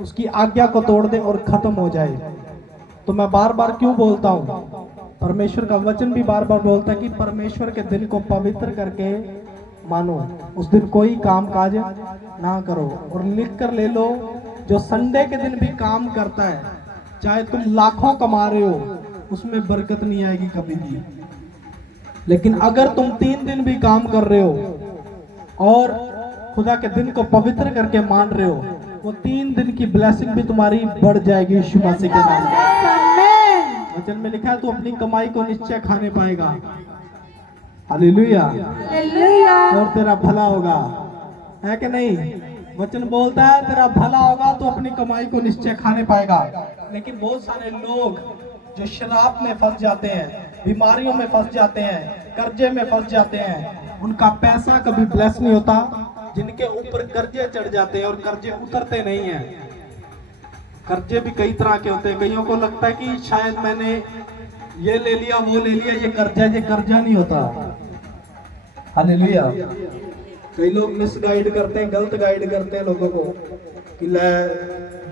उसकी आज्ञा को तोड़ दे और खत्म हो जाए। तो मैं बार बार क्यों बोलता हूँ, परमेश्वर का वचन भी बार बार बोलता है कि परमेश्वर के दिन को पवित्र करके मानो, उस दिन कोई काम काज ना करो। और लिख कर ले लो, जो संडे के दिन भी काम करता है, चाहे तुम लाखों कमा रहे हो, उसमें बरकत नहीं आएगी कभी भी। लेकिन अगर तुम 3 दिन भी काम कर रहे हो और खुदा के दिन को पवित्र करके मान रहे हो, वो 3 दिन की ब्लेसिंग भी तुम्हारी बढ़ जाएगी यीशु मसीह के नाम में। वचन में लिखा है तू अपनी कमाई को निश्चय खाने पाएगा। हालेलुया। और तेरा भला होगा, है कि नहीं? वचन बोलता है तेरा भला होगा, तो अपनी कमाई को निश्चय खाने पाएगा। लेकिन बहुत सारे लोग जो शराब में फंस जाते हैं, बीमारियों में फंस जाते हैं, कर्जे में फंस जाते हैं, उनका पैसा कभी ब्लेस नहीं होता, जिनके ऊपर कर्जे चढ़ जाते हैं और कर्जे उतरते नहीं हैं। कर्जे भी कई तरह के होते हैं। कईयों को लगता है कि शायद मैंने ये ले लिया वो ले लिया, ये कर्जा नहीं होता। हालेलुया। कई लोग मिसगाइड करते हैं, गलत गाइड करते हैं लोगों को कि ले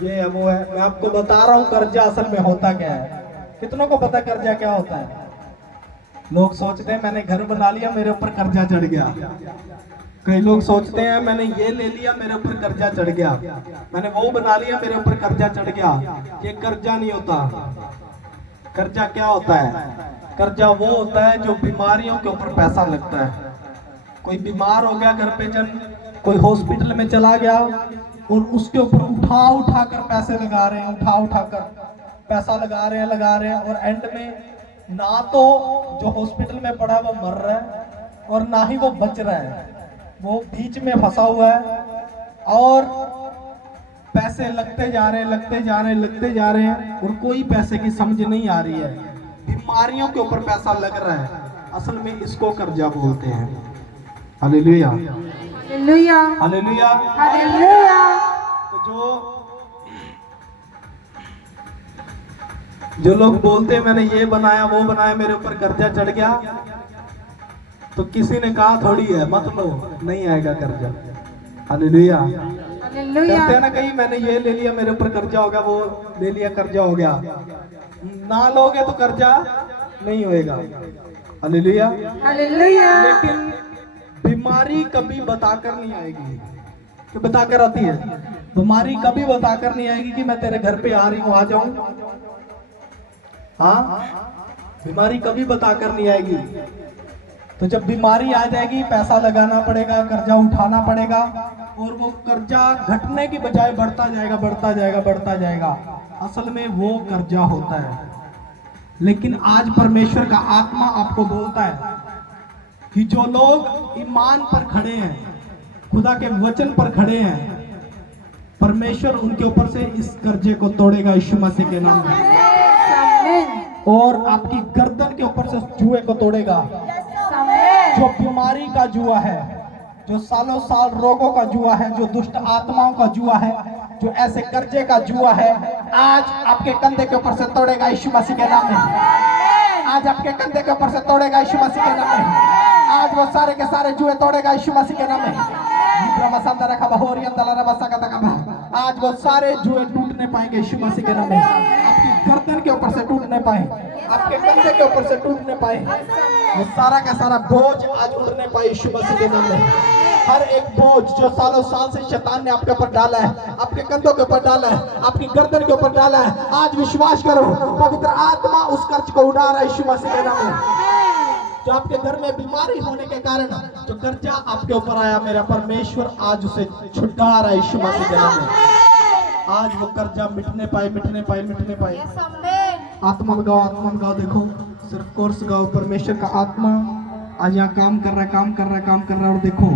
ये है वो है। मैं आपको बता रहा हूँ कर्जा असल में होता क्या है। कितनों को पता कर्जा क्या होता है? लोग सोचते हैं मैंने घर बना लिया मेरे ऊपर कर्जा चढ़ गया। कई लोग सोचते हैं मैंने ये ले लिया मेरे ऊपर कर्जा चढ़ गया, मैंने वो बना लिया मेरे ऊपर कर्जा चढ़ गया। ये कर्जा नहीं होता। कर्जा क्या होता है? कर्जा वो होता है जो बीमारियों के ऊपर पैसा लगता है। कोई बीमार हो गया घर पे, जन कोई हॉस्पिटल में चला गया और उसके ऊपर उठा कर पैसे लगा रहे हैं, उठा कर पैसा लगा रहे हैं और एंड में ना तो जो हॉस्पिटल में पड़ा वो मर रहा है और ना ही वो बच रहा है, वो बीच में फंसा हुआ है और पैसे लगते जा रहे हैं और कोई पैसे की समझ नहीं आ रही है। बीमारियों के ऊपर पैसा लग रहा है। असल में इसको कर्जा बोलते हैं। Hallelujah, hallelujah, hallelujah, hallelujah. तो जो लोग बोलते हैं मैंने ये बनाया वो बनाया मेरे ऊपर कर्जा चढ़ गया, तो किसी ने कहा थोड़ी है मत लो, नहीं आएगा कर्जा। हालेलुया। कहते हैं ना कहीं मैंने ये ले लिया मेरे ऊपर कर्जा हो गया, वो ले लिया कर्जा हो गया। ना लोगे तो कर्जा नहीं होएगा। Hallelujah, hallelujah. लेकिन बीमारी कभी बताकर नहीं आएगी। कि बताकर आती है? बीमारी कभी बताकर नहीं आएगी कि मैं तेरे घर पे आ रही हूँ, आ जाऊं। हाँ, बीमारी कभी बताकर नहीं आएगी। तो जब बीमारी आ जाएगी पैसा लगाना पड़ेगा, कर्जा उठाना पड़ेगा और वो कर्जा घटने की बजाय बढ़ता जाएगा। असल में वो कर्जा होता है। लेकिन आज परमेश्वर का आत्मा आपको बोलता है कि जो लोग ईमान पर खड़े हैं, खुदा के वचन पर खड़े हैं, परमेश्वर उनके ऊपर से इस कर्जे को तोड़ेगा यीशु मसीह के नाम में, और आपकी गर्दन के ऊपर से जुए को तोड़ेगा। जो बीमारी का जुआ है, जो सालों साल रोगों का जुआ है, जो दुष्ट आत्माओं का जुआ है, जो ऐसे कर्जे का जुआ है, आज आपके कंधे के ऊपर से तोड़ेगा यीशु मसीह के नाम में। आज आपके कंधे के ऊपर से तोड़ेगा यीशु मसीह के नाम में। आज वो सारे के सारे जुए तोड़ेगा यीशु मसीह के नाम में। आज वो सारे जुए टूटने पाएंगे यीशु मसीह के नाम में। आपकी गर्दन के ऊपर से टूटने पाए, आपके कंधे के ऊपर से टूटने पाए, वो सारा का सारा बोझ आज उतरने पाए यीशु मसीह के नाम में। हर एक बोझ जो सालों साल से शैतान ने आपके ऊपर डाला है, आपके कंधों के ऊपर डाला है, आपकी गर्दन के ऊपर डाला है, आज विश्वास करो पवित्र आत्मा उस कर्ज को उड़ा रहा है यीशु मसीह के नाम में। जो आपके घर में बीमारी होने के कारण जो कर्जा आपके ऊपर आया, मेरा परमेश्वर आज उसे छुटा रहा है यीशु मसीह के नाम में। आज वो कर्जा मिटने पाए। आत्मा लगाओ, देखो सिर्फ कोर्स गाओ। परमेश्वर का आत्मा आज यहाँ काम कर रहा है और देखो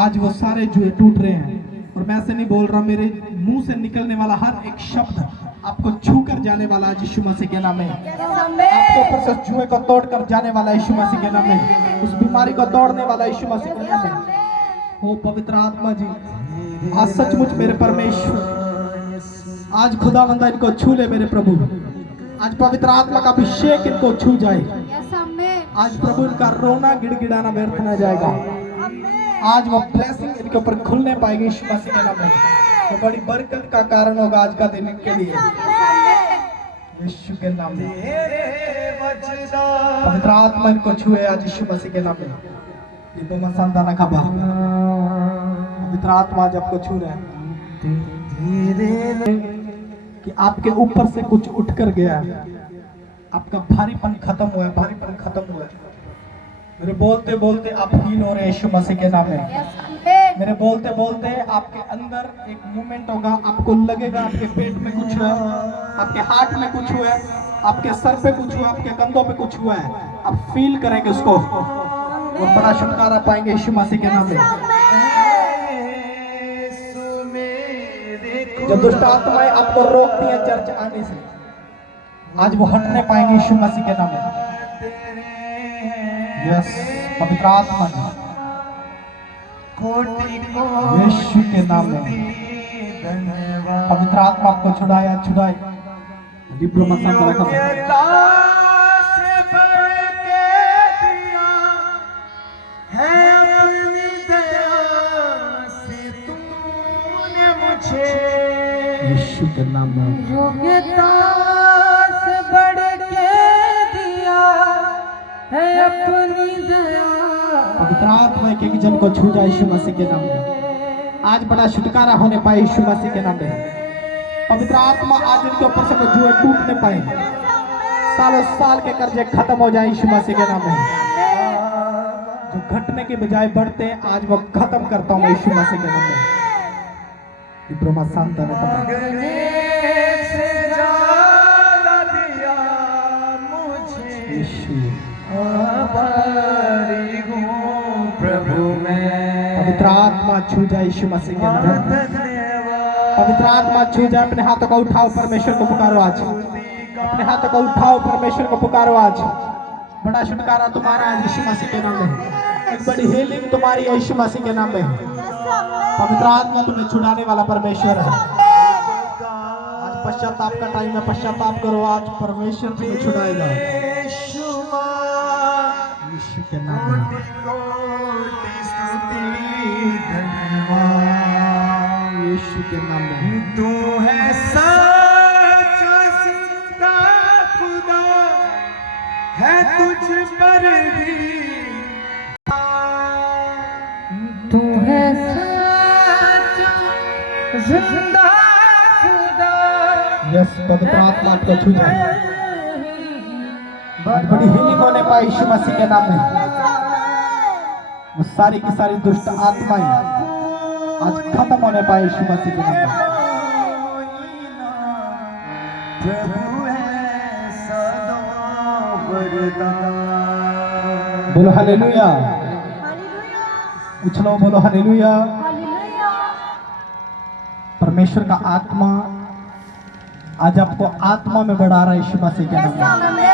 आज वो सारे जुए टूट रहे हैं। और मैं ऐसे नहीं बोल रहा, मेरे मुंह से निकलने वाला हर एक शब्द आपको छू कर जाने वाला है यीशु मसीह के नाम में। आपके ऊपर से जुए को तोड़ कर जाने वाला है यीशु मसीह के नाम में। उस बीमारी को तोड़ने वाला यीशु मसीह के नाम में। ओ पवित्र आत्मा जी, आज सचमुच मेरे परमेश्वर, आज खुदावंदा इनको छू ले मेरे प्रभु। आज पवित्र आत्मा का अभिषेक इनको छू जाए। आज प्रभु इनका रोना गिड़गिड़ाना व्यर्थ न जाएगा। आज वो ब्लेसिंग इनके ऊपर खुलने पाएगी यीशु मसीह के नाम में। तो बड़ी बरकत का कारण होगा आज का दिन इनके लिए यीशु के नाम में। पवित्र आत्मा इनको छुए आज यीशु मसीह के नाम में। पवित्र आत्मा आज आपको छू रहे हैं कि आपके ऊपर से कुछ उठ कर गया है। आपका भारीपन खत्म हुआ है। मेरे बोलते बोलते आप हील हो रहे हैं यीशु मसीह के नाम में। मेरे बोलते बोलते आपके अंदर एक मूवमेंट होगा। आपको लगेगा आपके पेट में कुछ हुआ है, आपके हार्ट में कुछ हुआ है, आपके सर पे कुछ हुआ है, आपके कंधों पे कुछ हुआ है। आप फील करेंगे उसको और बड़ा छुटकारा पाएंगे यीशु मसीह के नाम में। जब दुष्ट आत्माएं आपको रोकती हैं चर्च आने से, आज वो हटने पाएंगे यीशु मसीह के नाम में। यस, पवित्र आत्मा यीशु के नाम में पवित्र आत्मा को छुड़ाया छुड़ाए दिव्य मसान का रखा यीशु के नाम में योग्यता से बढ़ के दिया है अपनी दया। पवित्र आत्मा एक जन को छू जाए यीशु मसीह के नाम में। आज बड़ा छुटकारा होने पाए यीशु मसीह के नाम में। पवित्र आत्मा आज इनके ऊपर से जुए टूटने पाए, सालों साल के कर्जे खत्म हो जाए यीशु मसीह के नाम में। जो घटने के बजाय बढ़ते हैं आज वो खत्म करता हूँ यीशु मसीह के नाम में। ब्रह्मा शांत प्रभु में पवित्र आत्मा छू जाए यीशु मसीह के नाम में। पवित्र आत्मा छू जाए। अपने हाथों को उठाओ, परमेश्वर को पुकारो आज। अपने हाथों को उठाओ, परमेश्वर को पुकारो आज। बड़ा छुटकारा तुम्हारा आज यीशु मसीह के नाम में। एक बड़ी हीलिंग तुम्हारी है यीशु मसीह के नाम में। पवित्र आत्मा तुम्हें छुड़ाने वाला परमेश्वर है। आज पश्चाताप का टाइम है, पश्चाताप करो। आज परमेश्वर तुम्हें छुड़ाएगा यीशु के नाम में। यीशु के नाम में। तू है सच्चा जिंदा खुदा है तुझ पर भी तू है सच्चा जिंदा खुदा। यस, पवित्र आत्मा को छू जाए। आज बड़ी हीलिंग होने पाए यीशु मसीह के नाम में। वो सारी की सारी दुष्ट आत्माएं आज खत्म होने पाए यीशु मसीह के नाम में। प्रभु है सदा वरदान। बोलो हालेलुया। उछलो, बोलो हालेलुया। परमेश्वर का आत्मा आज आपको आत्मा में बढ़ा रहा है यीशु मसीह के नाम में।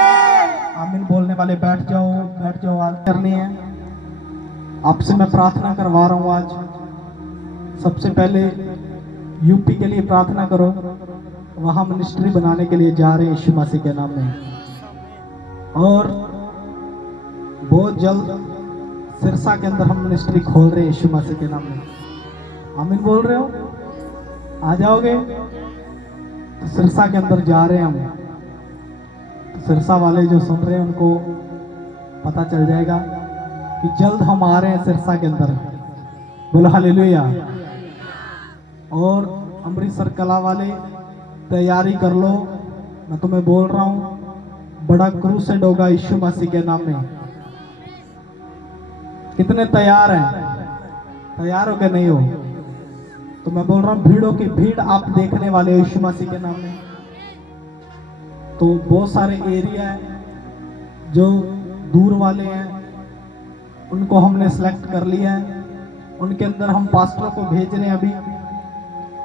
आमीन बोलने वाले बैठ जाओ, बैठ जाओ। आज करनी है आपसे मैं प्रार्थना करवा रहा हूँ आज। सबसे पहले यूपी के लिए प्रार्थना करो। वहां मिनिस्ट्री बनाने के लिए जा रहे हैं यीशु मसीह के नाम में। और बहुत जल्द सिरसा के अंदर हम मिनिस्ट्री खोल रहे हैं यीशु मसीह के नाम में। आमीन बोल रहे हो? आ जाओगे? तो सिरसा के अंदर जा रहे हैं हम। तो सिरसा वाले जो सुन रहे हैं उनको पता चल जाएगा कि जल्द हम आ रहे हैं सिरसा के अंदर। बोलो हालेलुया। और अमृतसर कला वाले तैयारी कर लो। मैं तुम्हें बोल रहा हूँ बड़ा क्रूसेड होगा यीशु मसीह के नाम में। कितने तैयार हैं? तैयार हो के नहीं हो? तो मैं बोल रहा हूँ भीड़ों की भीड़ आप देखने वाले हो यीशु मसीह के नाम में। तो बहुत सारे एरिया है जो दूर वाले हैं, उनको हमने सेलेक्ट कर लिया है। उनके अंदर हम पास्टरों को भेज रहे हैं अभी।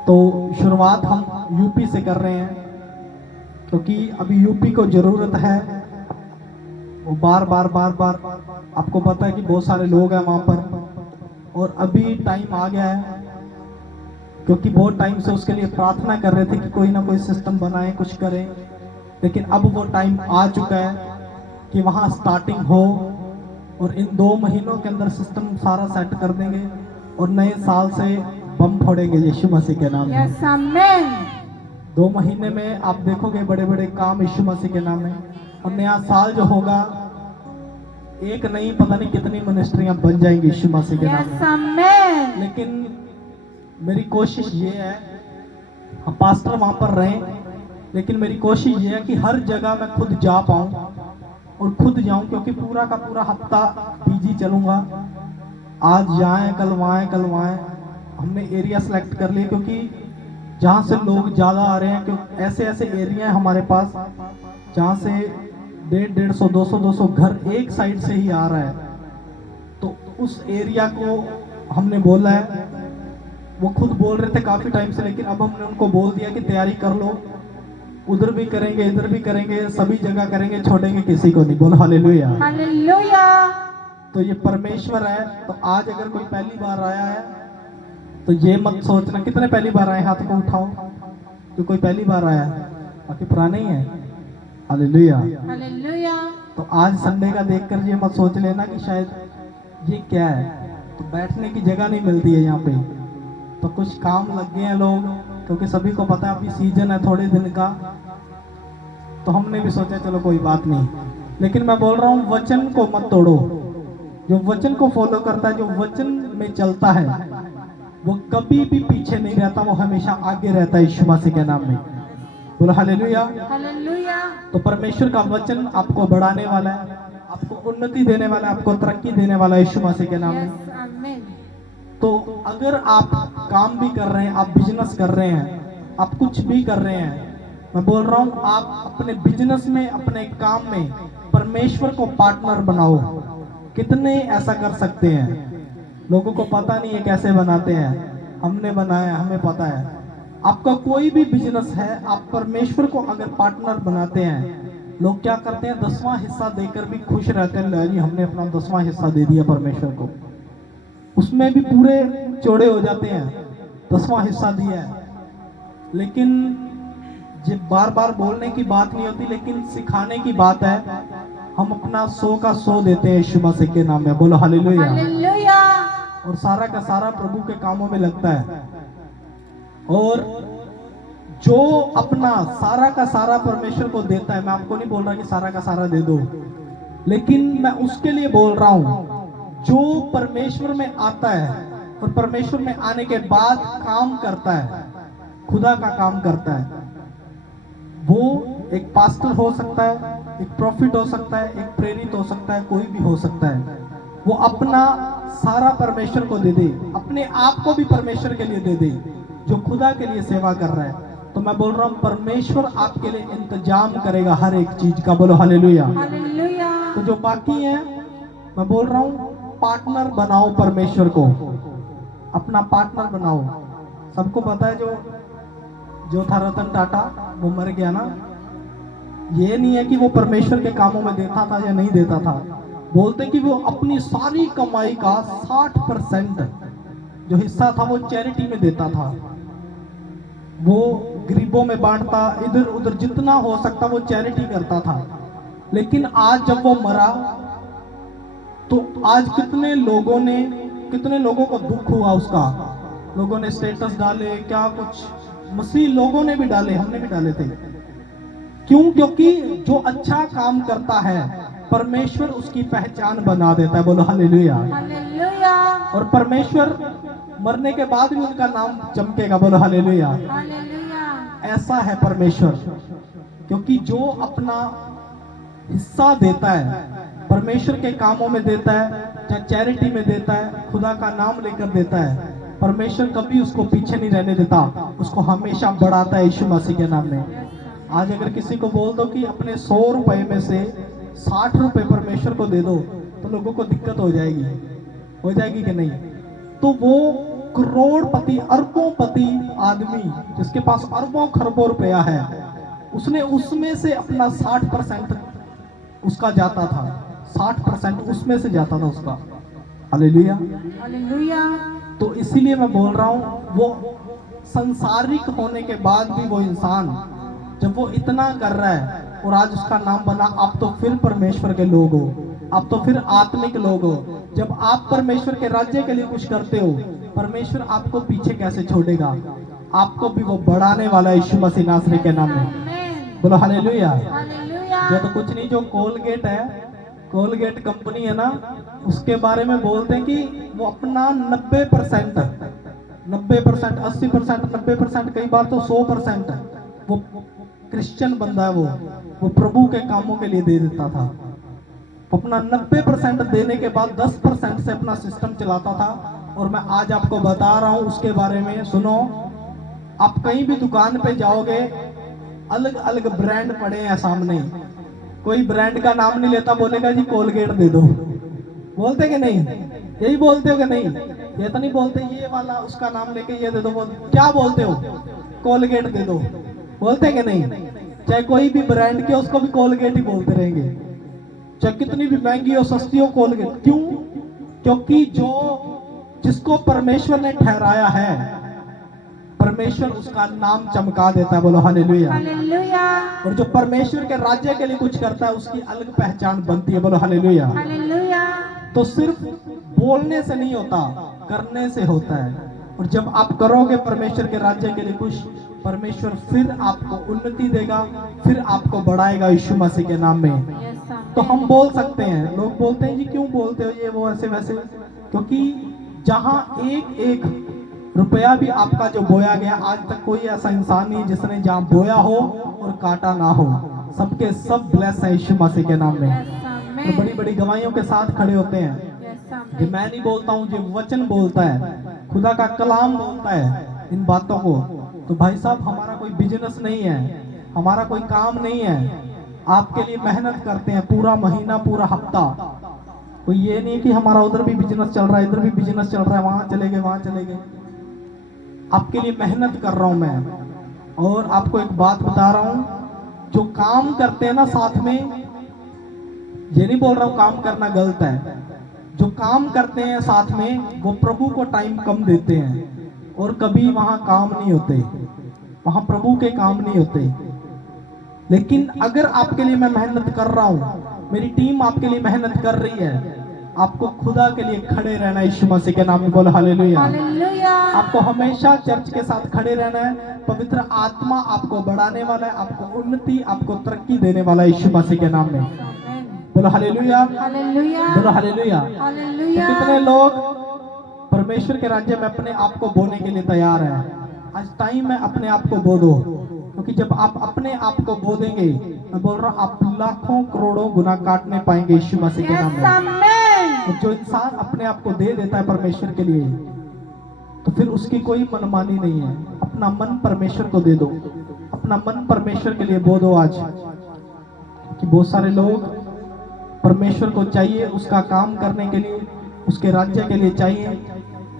तो शुरुआत हम यूपी से कर रहे हैं क्योंकि अभी यूपी को जरूरत है। वो बार बार आपको पता है कि बहुत सारे लोग हैं वहाँ पर। और अभी टाइम आ गया है क्योंकि बहुत टाइम से उसके लिए प्रार्थना कर रहे थे कि कोई ना कोई सिस्टम बनाए, कुछ करें। लेकिन अब वो टाइम आ चुका है कि वहाँ स्टार्टिंग हो। और इन 2 महीनों के अंदर सिस्टम सारा सेट कर देंगे और नए साल से बम फोड़ेंगे यीशु मसीह के नाम में। यस आमीन। 2 महीने में आप देखोगे बड़े बड़े काम यीशु मसीह के नाम में। और नया साल जो होगा, एक नहीं पता नहीं कितनी मिनिस्ट्रियां बन जाएंगी यीशु मसीह के नाम यस में। आमीन। लेकिन मेरी कोशिश ये है, हम पास्टर वहां पर रहें, लेकिन मेरी कोशिश ये है कि हर जगह मैं खुद जा पाऊं और खुद जाऊं, क्योंकि पूरा का पूरा हफ्ता बिजी चलूंगा। आज जाएं, कल वहाँ, कल वहाँ। हमने एरिया सेलेक्ट कर लिए क्योंकि जहाँ से लोग ज़्यादा आ रहे हैं। क्योंकि ऐसे ऐसे एरिया हैं हमारे पास जहाँ से 150, 200 घर एक साइड से ही आ रहा है। तो उस एरिया को हमने बोला है, वो खुद बोल रहे थे काफ़ी टाइम से, लेकिन अब हमने उनको बोल दिया कि तैयारी कर लो। उधर भी करेंगे, इधर भी करेंगे, सभी जगह करेंगे, छोड़ेंगे किसी को नहीं। बोलो हालेलुया। हालेलुया। तो ये परमेश्वर है। तो आज अगर कोई पहली बार आया है तो ये मत सोचना कितने पहली बार आए, हाथ को उठाओ तो कोई पहली बार आया, बाकी पुराने ही है। हालेलुया। हालेलुया। तो आज संडे का देखकर ये मत सोच लेना कि शायद ये क्या है, तो बैठने की जगह नहीं मिलती है यहाँ पे, तो कुछ काम लग गए हैं लोग, क्योंकि सभी को पता है अभी सीजन है थोड़े दिन का, तो हमने भी सोचा चलो कोई बात नहीं। लेकिन मैं बोल रहा हूँ वचन को मत तोड़ो। जो वचन को फॉलो करता है, जो वचन में चलता है, वो कभी भी पीछे नहीं रहता, वो हमेशा आगे रहता है यीशु मसीह के नाम में। बोलो हालेलुया। हालेलुया। तो परमेश्वर का वचन आपको बढ़ाने वाला है, आपको उन्नति देने वाला है, आपको तरक्की देने वाला है यीशु मसीह के नाम में। यस, आमीन। तो अगर आप काम भी कर रहे हैं, आप बिजनेस कर रहे हैं, आप कुछ भी कर रहे हैं, मैं बोल रहा हूँ आप अपने बिजनेस में, अपने काम में परमेश्वर को पार्टनर बनाओ। कितने ऐसा कर सकते हैं? लोगों को पता नहीं है कैसे बनाते हैं, हमने बनाया, हमें पता है। आपका कोई भी बिजनेस है, आप परमेश्वर को अगर पार्टनर बनाते हैं, लोग क्या करते हैं 10वां हिस्सा देकर भी खुश रहते हैं, जी हमने अपना 10वां हिस्सा दे दिया परमेश्वर को, उसमें भी पूरे चौड़े हो जाते हैं, 10वां हिस्सा दिया है। लेकिन ये बार बार बोलने की बात नहीं होती, लेकिन सिखाने की बात है। हम अपना 100 का 100 देते हैं यीशु मसीह के नाम में। बोलो हालेलुया। हालेलुया। और सारा का सारा प्रभु के कामों में लगता है। और जो अपना सारा का सारा परमेश्वर को देता है, मैं आपको नहीं बोल रहा कि सारा का सारा दे दो, लेकिन मैं उसके लिए बोल रहा हूं जो परमेश्वर में आता है और परमेश्वर में आने के बाद काम करता है, खुदा का काम करता है। वो एक पास्टर हो सकता है, एक प्रॉफिट हो सकता है, एक प्रेरित हो सकता है, कोई भी हो सकता है। वो अपना सारा परमेश्वर को दे दे, अपने आप को भी परमेश्वर के लिए दे दे, जो खुदा के लिए सेवा कर रहा है। तो मैं बोल रहा हूँ परमेश्वर आपके लिए इंतजाम करेगा हर एक चीज का। बोलो हालेलुया। हालेलुया। तो जो बाकी है, मैं बोल रहा हूँ पार्टनर बनाओ परमेश्वर को, अपना पार्टनर बनाओ। सबको पता है जो था रतन टाटा, वो मर गया ना। ये नहीं है कि वो परमेश्वर के कामों में देता था या नहीं देता था, बोलते कि वो अपनी सारी कमाई का 60% जो हिस्सा था वो चैरिटी में देता था, वो गरीबों में बांटता, इधर उधर जितना हो सकता वो चैरिटी करता था। लेकिन आज जब वो मरा तो आज कितने लोगों को दुख हुआ उसका। लोगों ने स्टेटस डाले, क्या कुछ मसीह लोगों ने भी डाले, हमने भी डाले थे। क्यों? क्योंकि जो अच्छा काम करता है परमेश्वर उसकी पहचान बना देता है। बोलो हालेलुया। हालेलुया। और परमेश्वर मरने के बाद भी उनका नाम चमकेगा। बोलो हालेलुया। हालेलुया। ऐसा है परमेश्वर, क्योंकि जो अपना हिस्सा देता है, परमेश्वर के कामों में देता है, चाहे चैरिटी में देता है, खुदा का नाम लेकर देता है, परमेश्वर कभी उसको पीछे नहीं रहने देता, उसको हमेशा बढ़ाता है यीशु मसीह के नाम में। आज अगर किसी को बोल दो कि अपने 100 रुपए में से 60 रुपए परमेश्वर को दे दो, तो लोगों को दिक्कत हो जाएगी कि नहीं? तो वो करोड़पति, अरबोंपति आदमी जिसके पास अरबों खरबों रुपया है, उसने उसमें से अपना 60% उसका जाता था, 60% उसमें से जाता था उसका। हालेलुया। हालेलुया। तो इसीलिए मैं बोल रहा हूँ वो संसारिक होने के बाद भी वो इंसान जब वो इतना कर रहा है और आज उसका नाम बना, आप तो फिर परमेश्वर के लोग हो, आप तो फिर आत्मिक लोग हो। जब आप परमेश्वर के राज्य के लिए कुछ करते हो, परमेश्वर आपको पीछे कैसे छोड़ेगा? आपको भी वो बढ़ाने वाला है यीशु मसीह नासरी के नाम में। आमीन। बोलो हालेलुया। हालेलुया। ये तो कुछ नहीं, जो कोलगेट है, कोलगेट कंपनी है ना, उसके बारे में बोलते हैं कि वो अपना 90%, 80%, 90%, कई बार तो 100% वो क्रिश्चियन बंदा है, वो प्रभु के कामों के लिए दे देता था। अपना 90% देने के बाद 10% से अपना सिस्टम चलाता था। और मैं आज आपको बता रहा हूं उसके बारे में। सुनो, आप कहीं भी दुकान पे जाओगे, अलग अलग ब्रांड पड़े हैं सामने, कोई ब्रांड का नाम नहीं लेता, बोलेगा जी कोलगेट दे दो। बोलते कि नहीं? यही बोलते हो कि नहीं? ये तो नहीं बोलते ये वाला उसका नाम लेके ये दे दो, क्या बोलते हो? कोलगेट दे दो। बोलते कि नहीं? चाहे कोई भी ब्रांड के उसको भी कोलगेट ही बोलते रहेंगे, चाहे कितनी भी महंगी हो, सस्ती हो, कोलगेट। क्यों? क्योंकि जो जिसको परमेश्वर ने ठहराया है, परमेश्वर उसका नाम चमका देता है। बोलो हालेलुया। हालेलुया, और जो परमेश्वर के राज्य के लिए कुछ करता है उसकी अलग पहचान बनती है। बोलो हालेलुया। हालेलुया, तो सिर्फ बोलने से नहीं होता, करने से होता है। और जब आप करोगे परमेश्वर के राज्य के लिए कुछ, परमेश्वर फिर आपको उन्नति देगा, फिर आपको बढ़ाएगा यीशु मसीह के नाम में। यस तो हम बोल सकते हैं, लोग बोलते हैं जी क्यों बोलते हो ये वो ऐसे वैसे, क्योंकि जहां एक एक रुपया भी आपका जो बोया गया, आज तक कोई ऐसा इंसान नहीं जिसने जहां बोया हो और काटा ना हो। सबके सब ब्लेस है यीशु मसीह के नाम में। तो बड़ी बड़ी गवाहियों के साथ खड़े होते हैं। ये मैं नहीं बोलता हूँ, ये वचन बोलता है, खुदा का कलाम बोलता है इन बातों को। तो भाई साहब, हमारा कोई बिजनेस नहीं है, हमारा कोई काम नहीं है। आपके लिए मेहनत करते हैं पूरा महीना, पूरा हफ्ता। कोई ये नहीं कि हमारा उधर भी बिजनेस चल रहा है, इधर भी बिजनेस चल रहा है, वहां चले गए वहां चले गए। आपके लिए मेहनत कर रहा हूं मैं। और आपको एक बात बता रहा हूं, जो काम करते हैं ना साथ में, ये नहीं बोल रहा हूं काम करना गलत है, जो काम करते हैं साथ में वो प्रभु को टाइम कम देते हैं और कभी वहां काम नहीं होते, वहां प्रभु के काम नहीं होते। लेकिन अगर आपके लिए मैं मेहनत कर रहा हूं, मेरी टीम आपके लिए मेहनत कर रही है, आपको खुदा के लिए खड़े रहना है यीशु मसीह के नाम में। बोलो हालेलुया। हालेलुया, आपको हमेशा चर्च के साथ खड़े रहना है। पवित्र आत्मा आपको बढ़ाने वाला है, आपको उन्नति, आपको तरक्की देने वाला है यीशु मसीह के नाम में। बोलो हालेलुया। हालेलुया, बोलो हालेलुया। हालेलुया। तो कितने लोग परमेश्वर के राज्य में अपने आप को बोने के लिए तैयार हैं? आज टाइम है अपने आप को बो दो, क्योंकि जब आप अपने आप को बो देंगे, मैं बोल रहा हूँ, आप लाखों करोड़ों गुना काटने पाएंगे यीशु मसीह के नाम में। आमेन। और जो इंसान अपने आप को दे देता है परमेश्वर के लिए, तो फिर उसकी कोई मनमानी नहीं है। अपना मन परमेश्वर को दे दो, अपना मन परमेश्वर के लिए बो दो आज। कि बहुत सारे लोग परमेश्वर को चाहिए उसका काम करने के लिए, उसके राज्य के लिए चाहिए।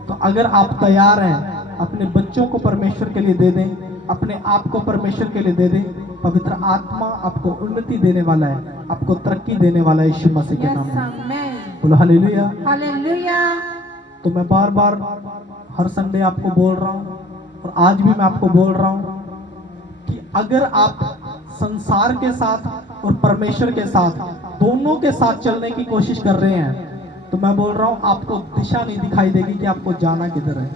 तो अगर आप तैयार हैं, अपने बच्चों को परमेश्वर के लिए दे दें, अपने आप को परमेश्वर के लिए दे दें। पवित्र आत्मा आपको उन्नति देने वाला है, आपको तरक्की देने वाला है यीशु मसीह के नाम में। आमेन। बोलो हालेलुया। हालेलुया, तो मैं बार बार हर संडे आपको बोल रहा हूँ, और आज भी मैं आपको बोल रहा हूँ कि अगर आप संसार के साथ और परमेश्वर के साथ, दोनों के साथ चलने की कोशिश कर रहे हैं, तो मैं बोल रहा हूँ आपको दिशा नहीं दिखाई देगी कि आपको जाना किधर है।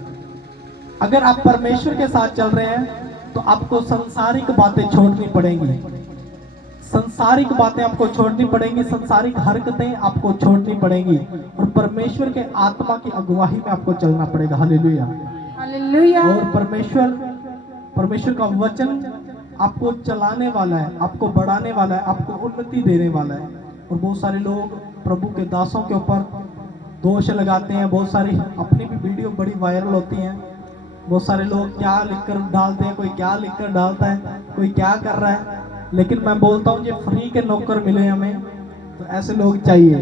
अगर आप परमेश्वर के साथ चल रहे हैं तो आपको सांसारिक बातें छोड़नी पड़ेंगी, सांसारिक बातें आपको छोड़नी पड़ेंगी, सांसारिक हरकतें आपको छोड़नी पड़ेंगी, और परमेश्वर के आत्मा की अगुवाई में आपको चलना पड़ेगा। हालेलुया। हालेलुया। और परमेश्वर का वचन आपको चलाने वाला है, आपको बढ़ाने वाला है, आपको उन्नति देने वाला है। और बहुत सारे लोग प्रभु के दासों के ऊपर दोष लगाते हैं, बहुत सारी अपनी भी वीडियो बड़ी वायरल होती हैं। बहुत सारे लोग क्या लिखकर डालते हैं, कोई क्या लिखकर डालता है, कोई क्या कर रहा है। लेकिन मैं बोलता हूँ, ये फ्री के नौकर मिले हमें, तो ऐसे लोग चाहिए,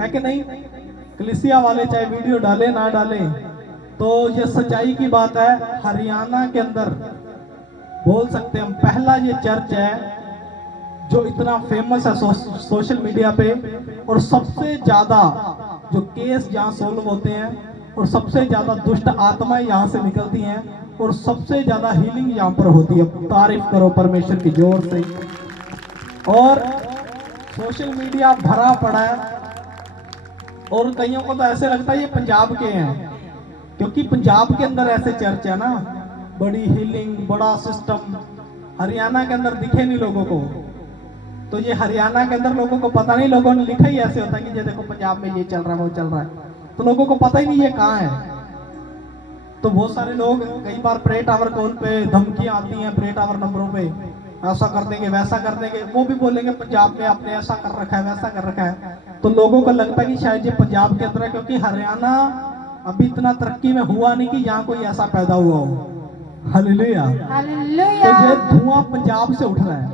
है कि नहीं? कलीसिया वाले चाहे वीडियो डाले ना डाले, तो ये सच्चाई की बात है। हरियाणा के अंदर बोल सकते हैं हम, पहला ये चर्च है जो इतना फेमस है सोशल मीडिया पे, और सबसे ज्यादा जो केस यहाँ सोल्व होते हैं, और सबसे ज्यादा दुष्ट आत्माएं यहाँ से निकलती हैं, और सबसे ज्यादा हीलिंग यहाँ पर होती है। तारीफ करो परमेश्वर की जोर से। और सोशल मीडिया भरा पड़ा है, और कईयों को तो ऐसे लगता है ये पंजाब के हैं, क्योंकि पंजाब के अंदर ऐसे चर्च है ना, बड़ी हीलिंग, बड़ा सिस्टम। हरियाणा के अंदर दिखे नहीं लोगों को, तो ये हरियाणा के अंदर लोगों को पता नहीं, लोगों ने लिखा ही ऐसे होता है कि ये देखो पंजाब में ये चल रहा है वो चल रहा है, तो लोगों को पता ही नहीं ये कहाँ है। तो बहुत सारे लोग कई बार प्रे टावर कॉल पे धमकियां आती हैं, प्रे टावर नंबरों पे, ऐसा कर देंगे वैसा कर देंगे, वो भी बोलेंगे पंजाब में आपने ऐसा कर रखा है वैसा कर रखा है। तो लोगों को लगता है कि शायद ये पंजाब के अंदर है, क्योंकि हरियाणा अभी इतना तरक्की में हुआ नहीं कि यहाँ कोई ऐसा पैदा हुआ हो। हालेलुया। हालेलुया। तो ये धुआं पंजाब से उठ रहा है,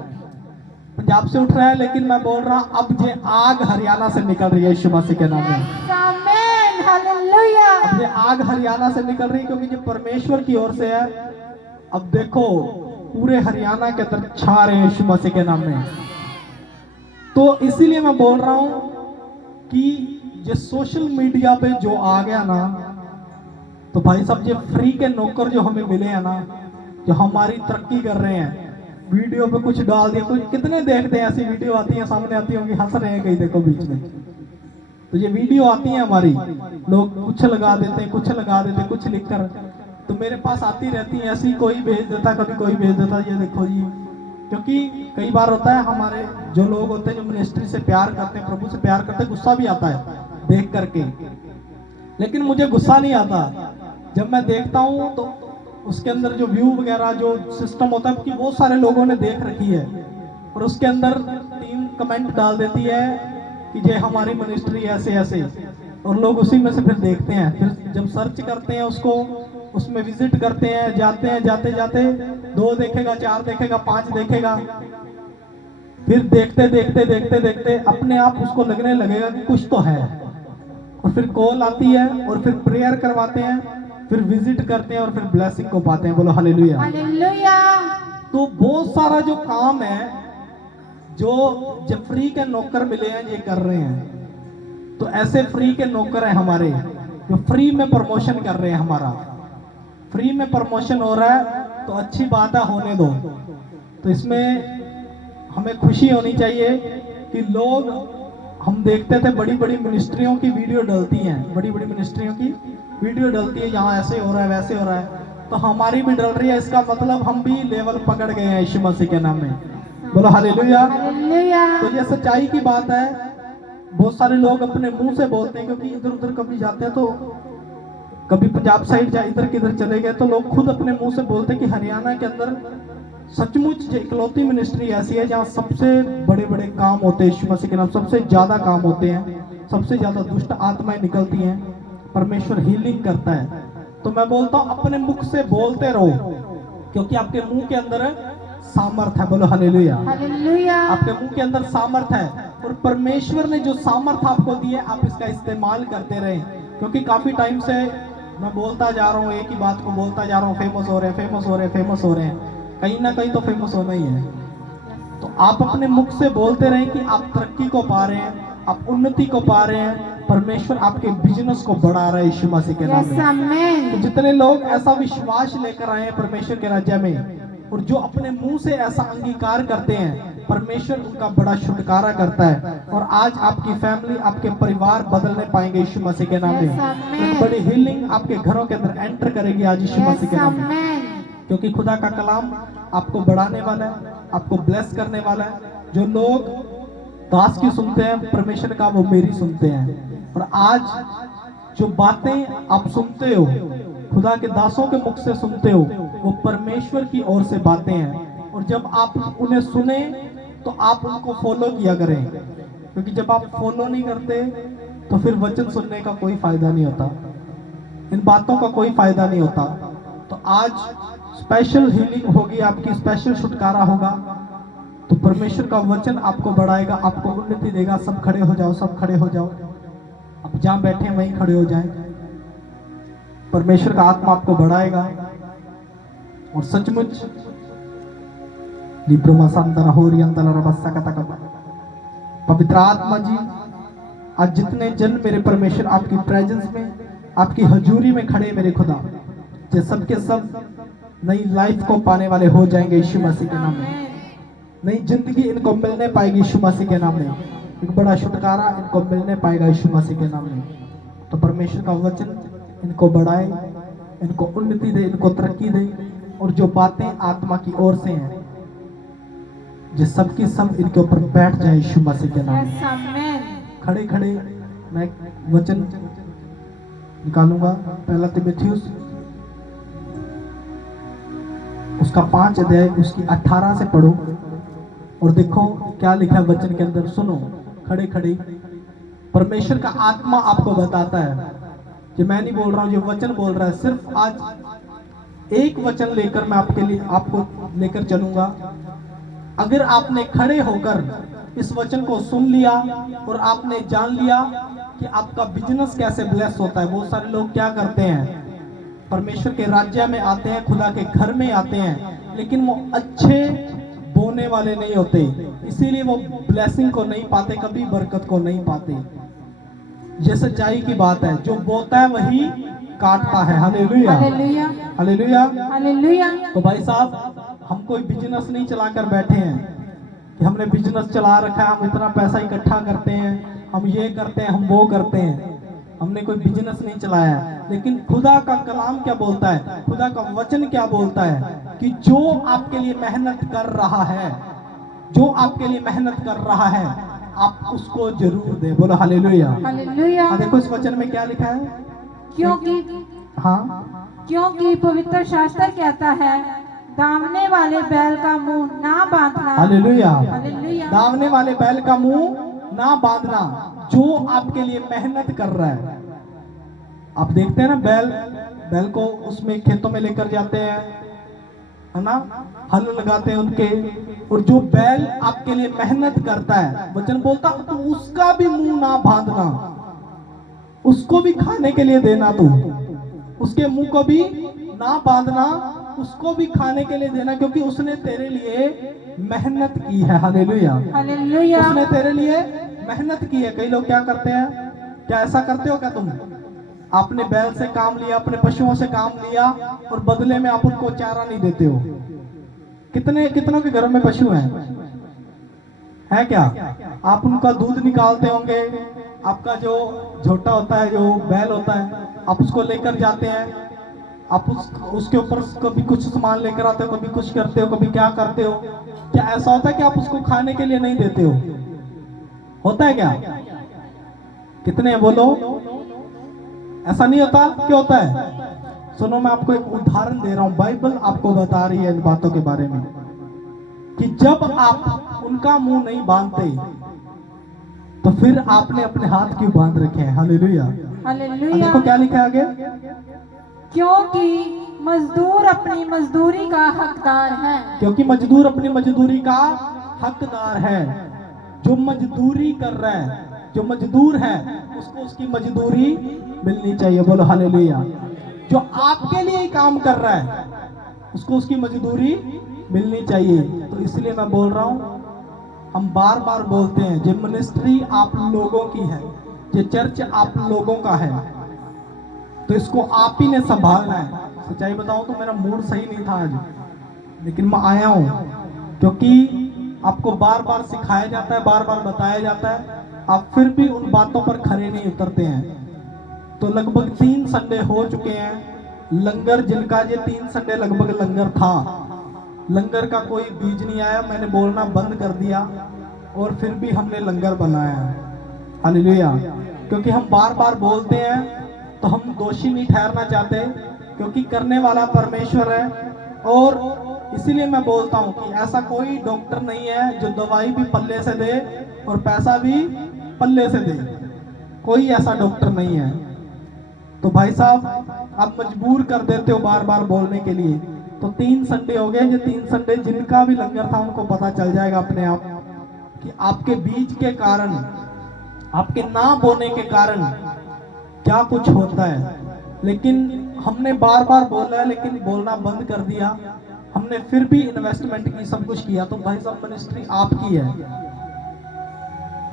पंजाब से उठ रहा है, लेकिन मैं बोल रहा हूँ अब ये आग हरियाणा से निकल रही है यीशु मसीह के नाम में। आमेन। हालेलुया। अब ये आग हरियाणा से निकल रही है, क्योंकि ये परमेश्वर की ओर से है। अब देखो पूरे हरियाणा के अंदर छा रहे हैं यीशु मसीह के नाम में। तो इसीलिए मैं बोल रहा हूं कि ये सोशल मीडिया पे जो आ गया ना, तो भाई साहब ये फ्री के नौकर जो हमें मिले हैं ना, जो हमारी तरक्की कर रहे हैं, वीडियो पे कुछ डाल दिया, कुछ कितने देखते हैं, ऐसी वीडियो आती है सामने आती होंगी, हंस रहे हैं कहीं देखो बीच में, तो ये वीडियो आती है हमारी, लोग कुछ लगा देते हैं, कुछ लगा देते हैं, कुछ लिखकर, तो मेरे पास आती रहती है ऐसी, कोई भेज देता, कभी कोई भेज देता, ये देखो जी। क्योंकि कई बार होता है हमारे जो लोग होते हैं, जो मिनिस्ट्री से प्यार करते हैं, प्रभु से प्यार करते हैं, गुस्सा भी आता है देख करके, लेकिन मुझे गुस्सा नहीं आता जब मैं देखता हूँ तो उसके अंदर जो व्यू वगैरह जो सिस्टम होता है कि बहुत सारे लोगों ने देख रखी है, और उसके अंदर टीम कमेंट डाल देती है कि ये हमारी मिनिस्ट्री ऐसे ऐसे, और लोग उसी में से फिर देखते हैं, फिर जब सर्च करते हैं उसको, उसमें विजिट करते हैं, जाते हैं, जाते जाते 2 देखेगा, 4 देखेगा, 5 देखेगा, फिर देखते देखते देखते देखते अपने आप उसको लगने लगेगा कि कुछ तो है, और फिर कॉल आती है, और फिर प्रेयर करवाते हैं, फिर विजिट करते हैं, और फिर ब्लेसिंग को पाते हैं। बोलो हालेलुया। हालेलुया। तो बहुत सारा जो काम है जो फ्री के नौकर मिले हैं ये कर रहे हैं, तो ऐसे फ्री के नौकर हैं हमारे जो फ्री में प्रमोशन कर रहे हैं, हमारा फ्री में प्रमोशन हो रहा है, तो अच्छी बात है, होने दो। तो इसमें हमें खुशी होनी चाहिए कि लोग, हम देखते थे बड़ी बड़ी मिनिस्ट्रियों की वीडियो डलती हैं, बड़ी बड़ी मिनिस्ट्रियों की वीडियो डलती है, यहाँ ऐसे हो रहा है, वैसे हो रहा है, तो हमारी भी डल रही है, इसका मतलब हम भी लेवल पकड़ गए हैं यीशु मसीह के नाम में। बोलो हालेलुया। हालेलुया। तो ये सच्चाई की बात है। बहुत सारे लोग अपने मुंह से बोलते हैं, क्योंकि इधर उधर कभी जाते हैं, तो कभी पंजाब साइड जा इधर किधर चले गए, तो लोग खुद अपने मुंह से बोलते हैं कि हरियाणा के अंदर सचमुच इकलौती मिनिस्ट्री ऐसी है जहाँ सबसे बड़े बड़े काम होते हैं, यीशु मसीह के नाम, सबसे ज्यादा काम होते हैं, सबसे ज्यादा दुष्ट आत्माएं निकलती हैं, परमेश्वर हीलिंग करता है। तो मैं बोलता हूँ अपने मुख से बोलते रहो, क्योंकि आपके मुंह के अंदर सामर्थ है। बोलो हालेलुया। हालेलुया। आपके मुंह के अंदर सामर्थ है, और परमेश्वर ने जो सामर्थ आपको दी है, आप इसका इस्तेमाल करते रहें। क्योंकि काफी टाइम से मैं बोलता जा रहा हूँ, एक ही बात को बोलता जा रहा हूँ, फेमस हो रहे हैं, फेमस हो रहे हैं, फेमस हो रहे हैं, कहीं ना कहीं तो फेमस होना ही है। तो आप अपने मुख से बोलते रहें कि आप तरक्की को पा रहे हैं, आप उन्नति को पा रहे हैं, परमेश्वर आपके बिजनेस को बढ़ा रहा है यीशु मसीह के नाम में। आमीन। तो जितने लोग ऐसा विश्वास लेकर आए हैं परमेश्वर के राज्य में, और जो अपने मुंह से ऐसा अंगीकार करते हैं, परमेश्वर उनका बड़ा छुटकारा करता है, और आज आपकी फैमिली, आपके परिवार बदलने पाएंगे यीशु मसीह के नाम में। एक बड़ी हीलिंग आपके घरों के अंदर एंटर करेगी आज यीशु मसीह के नाम में, क्योंकि खुदा का कलाम आपको बढ़ाने वाला है, आपको ब्लेस करने वाला है। जो लोग दास की सुनते हैं परमेश्वर का, वो मेरी सुनते हैं। और आज जो बातें आप सुनते हो, खुदा के दासों के मुख से सुनते हो, वो परमेश्वर की ओर से बातें हैं। और जब आप उन्हें सुने तो आप उनको फॉलो किया करें, क्योंकि जब आप फॉलो नहीं करते तो फिर वचन सुनने का कोई फायदा नहीं होता, इन बातों का कोई फायदा नहीं होता। तो आज स्पेशल हीलिंग होगी आपकी, स्पेशल छुटकारा होगा। तो परमेश्वर का वचन आपको बढ़ाएगा, आपको उन्नति देगा। सब खड़े हो जाओ, सब खड़े हो जाओ, अब जहां बैठे वहीं खड़े हो जाएं। परमेश्वर का आत्मा आपको बढ़ाएगा, और सचमुच पवित्र आत्मा जी, आज जितने जन मेरे परमेश्वर आपकी प्रेजेंस में, आपकी हजूरी में खड़े मेरे खुदा, ये सब के सब नई लाइफ को पाने वाले हो जाएंगे यीशु मसीह के नाम में। नई जिंदगी इनको मिलने पाएगी यीशु मसीह के नाम में, एक बड़ा छुटकारा इनको मिलने पाएगा यीशु मसीह के नाम में। तो परमेश्वर का वचन इनको बढ़ाए, इनको उन्नति दे, इनको तरक्की दे, और जो बातें आत्मा की ओर से हैं, जिस सब की सब इनके ऊपर बैठ जाए यीशु मसीह के नाम में। खड़े खड़े मैं वचन निकालूंगा, पहला तीमुथियुस उसका 5 अध्याय उसकी 18 से पढ़ो, और देखो क्या लिखा है वचन के अंदर। सुनो खड़े खड़े, परमेश्वर का आत्मा आपको बताता है, कि मैं नहीं बोल रहा हूं, जो वचन बोल रहा है। सिर्फ आज एक वचन लेकर मैं आपके लिए, आपको लेकर चलूंगा। अगर आपने खड़े होकर इस वचन को सुन लिया, और आपने जान लिया कि आपका बिजनेस कैसे ब्लेस होता है। बहुत सारे लोग क्या करते हैं, परमेश्वर के राज्य में आते हैं, खुदा के घर में आते हैं, लेकिन वो अच्छे बोने वाले नहीं होते, इसीलिए वो ब्लेसिंग को नहीं पाते, कभी बरकत को नहीं पाते। ये सच्चाई की बात है, जो बोता है वही काटता है। Hallelujah, hallelujah, hallelujah. हालेलुया। तो भाई साहब, हम कोई बिजनेस नहीं चलाकर बैठे हैं कि हमने बिजनेस चला रखा है, हम इतना पैसा इकट्ठा करते हैं, हम ये करते हैं, हम वो करते हैं। हमने कोई बिजनेस नहीं चलाया है। लेकिन खुदा का कलाम क्या बोलता है, खुदा का वचन क्या बोलता है कि जो आपके लिए मेहनत कर रहा है, जो आपके लिए मेहनत कर रहा है, आप उसको जरूर दे। बोलो हालेलुया, हालेलुया। देखो इस वचन में क्या लिखा है। क्योंकि हाँ, पवित्र शास्त्र कहता है, दामने वाले बैल का मुंह ना बांधना। Hallelujah, hallelujah. दावने वाले बैल का मुंह ना बांधना, जो आपके लिए मेहनत कर रहा है। आप देखते हैं ना, बैल को उसमें खेतों में लेकर जाते हैं, है ना, हल लगाते हैं उनके, और जो बैल आपके लिए मेहनत करता है, वचन बोलता तो उसका भी मुंह ना बांधना, उसको भी खाने के लिए देना, तो उसके मुंह को भी ना बांधना, उसको भी खाने के लिए देना, क्योंकि उसने तेरे लिए मेहनत की है। Hallelujah, hallelujah. उसने तेरे लिए मेहनत की है। कई लोग क्या करते हैं, क्या ऐसा करते हो क्या तुम, आपने बैल से काम लिया, अपने पशुओं से काम लिया, और बदले में आप उनको चारा नहीं देते हो। कितनों के घरों में पशु हैं, है क्या? आप उनका दूध निकालते होंगे, आपका जो झोटा होता है, जो बैल होता है, आप उसको लेकर जाते हैं, आप उसके ऊपर कभी कुछ सामान लेकर आते हो, कभी कुछ करते हो, कभी क्या करते हो। क्या ऐसा होता है कि आप उसको खाने के लिए नहीं देते हो? होता है क्या? कितने बोलो, ऐसा नहीं होता? क्या होता है? सुनो, मैं आपको एक उदाहरण दे रहा हूं, बाइबल आपको बता रही है इन बातों के बारे में, कि जब आप उनका मुंह नहीं बांधते तो फिर आपने अपने हाथ क्यों बांध रखे हैं। Hallelujah, hallelujah. देखो क्या लिखा है आगे, क्योंकि मजदूर अपनी मजदूरी का हकदार है। क्योंकि मजदूर अपनी मजदूरी का हकदार है। जो मजदूरी कर रहा है, जो मजदूर है, उसको उसकी मजदूरी मिलनी चाहिए। बोलो हालेलुया। जो आपके लिए काम कर रहा है, उसको उसकी मजदूरी मिलनी चाहिए। तो इसलिए मैं बोल रहा हूं, हम बार बार बोलते हैं, ये मिनिस्ट्री आप लोगों की है, ये चर्च आप लोगों का है, तो इसको आप ही ने संभालना है। सच्चाई बताऊं तो मेरा मूड सही नहीं था आज, लेकिन मैं आया हूं क्योंकि आपको बार बार सिखाया जाता है, बार बार बताया जाता है, आप फिर भी उन बातों पर खरे नहीं उतरते हैं। तो लगभग 3 संडे हो चुके हैं, लंगर जिनका ये 3 संडे लगभग लंगर था, लंगर का कोई बीज नहीं आया, मैंने बोलना बंद कर दिया, और फिर भी हमने लंगर बनाया। हालेलुया। क्योंकि हम बार बार बोलते हैं तो हम दोषी नहीं ठहरना चाहते, क्योंकि करने वाला परमेश्वर है। और इसीलिए मैं बोलता हूं कि ऐसा कोई डॉक्टर नहीं है जो दवाई भी पल्ले से दे और पैसा भी पल्ले से दे, कोई ऐसा डॉक्टर नहीं है। तो भाई साहब, आप मजबूर कर देते हो बार बार बोलने के लिए। तो 3 संडे हो गए, ये 3 संडे जिनका भी लंगर था उनको पता चल जाएगा अपने आप कि आपके बीज के कारण, आपके ना बोने के कारण क्या कुछ होता है। लेकिन हमने बार बार बोला है, लेकिन बोलना बंद कर दिया। हमने फिर भी इन्वेस्टमेंट की, सब कुछ किया। तो भाई साहब, मिनिस्ट्री आपकी है।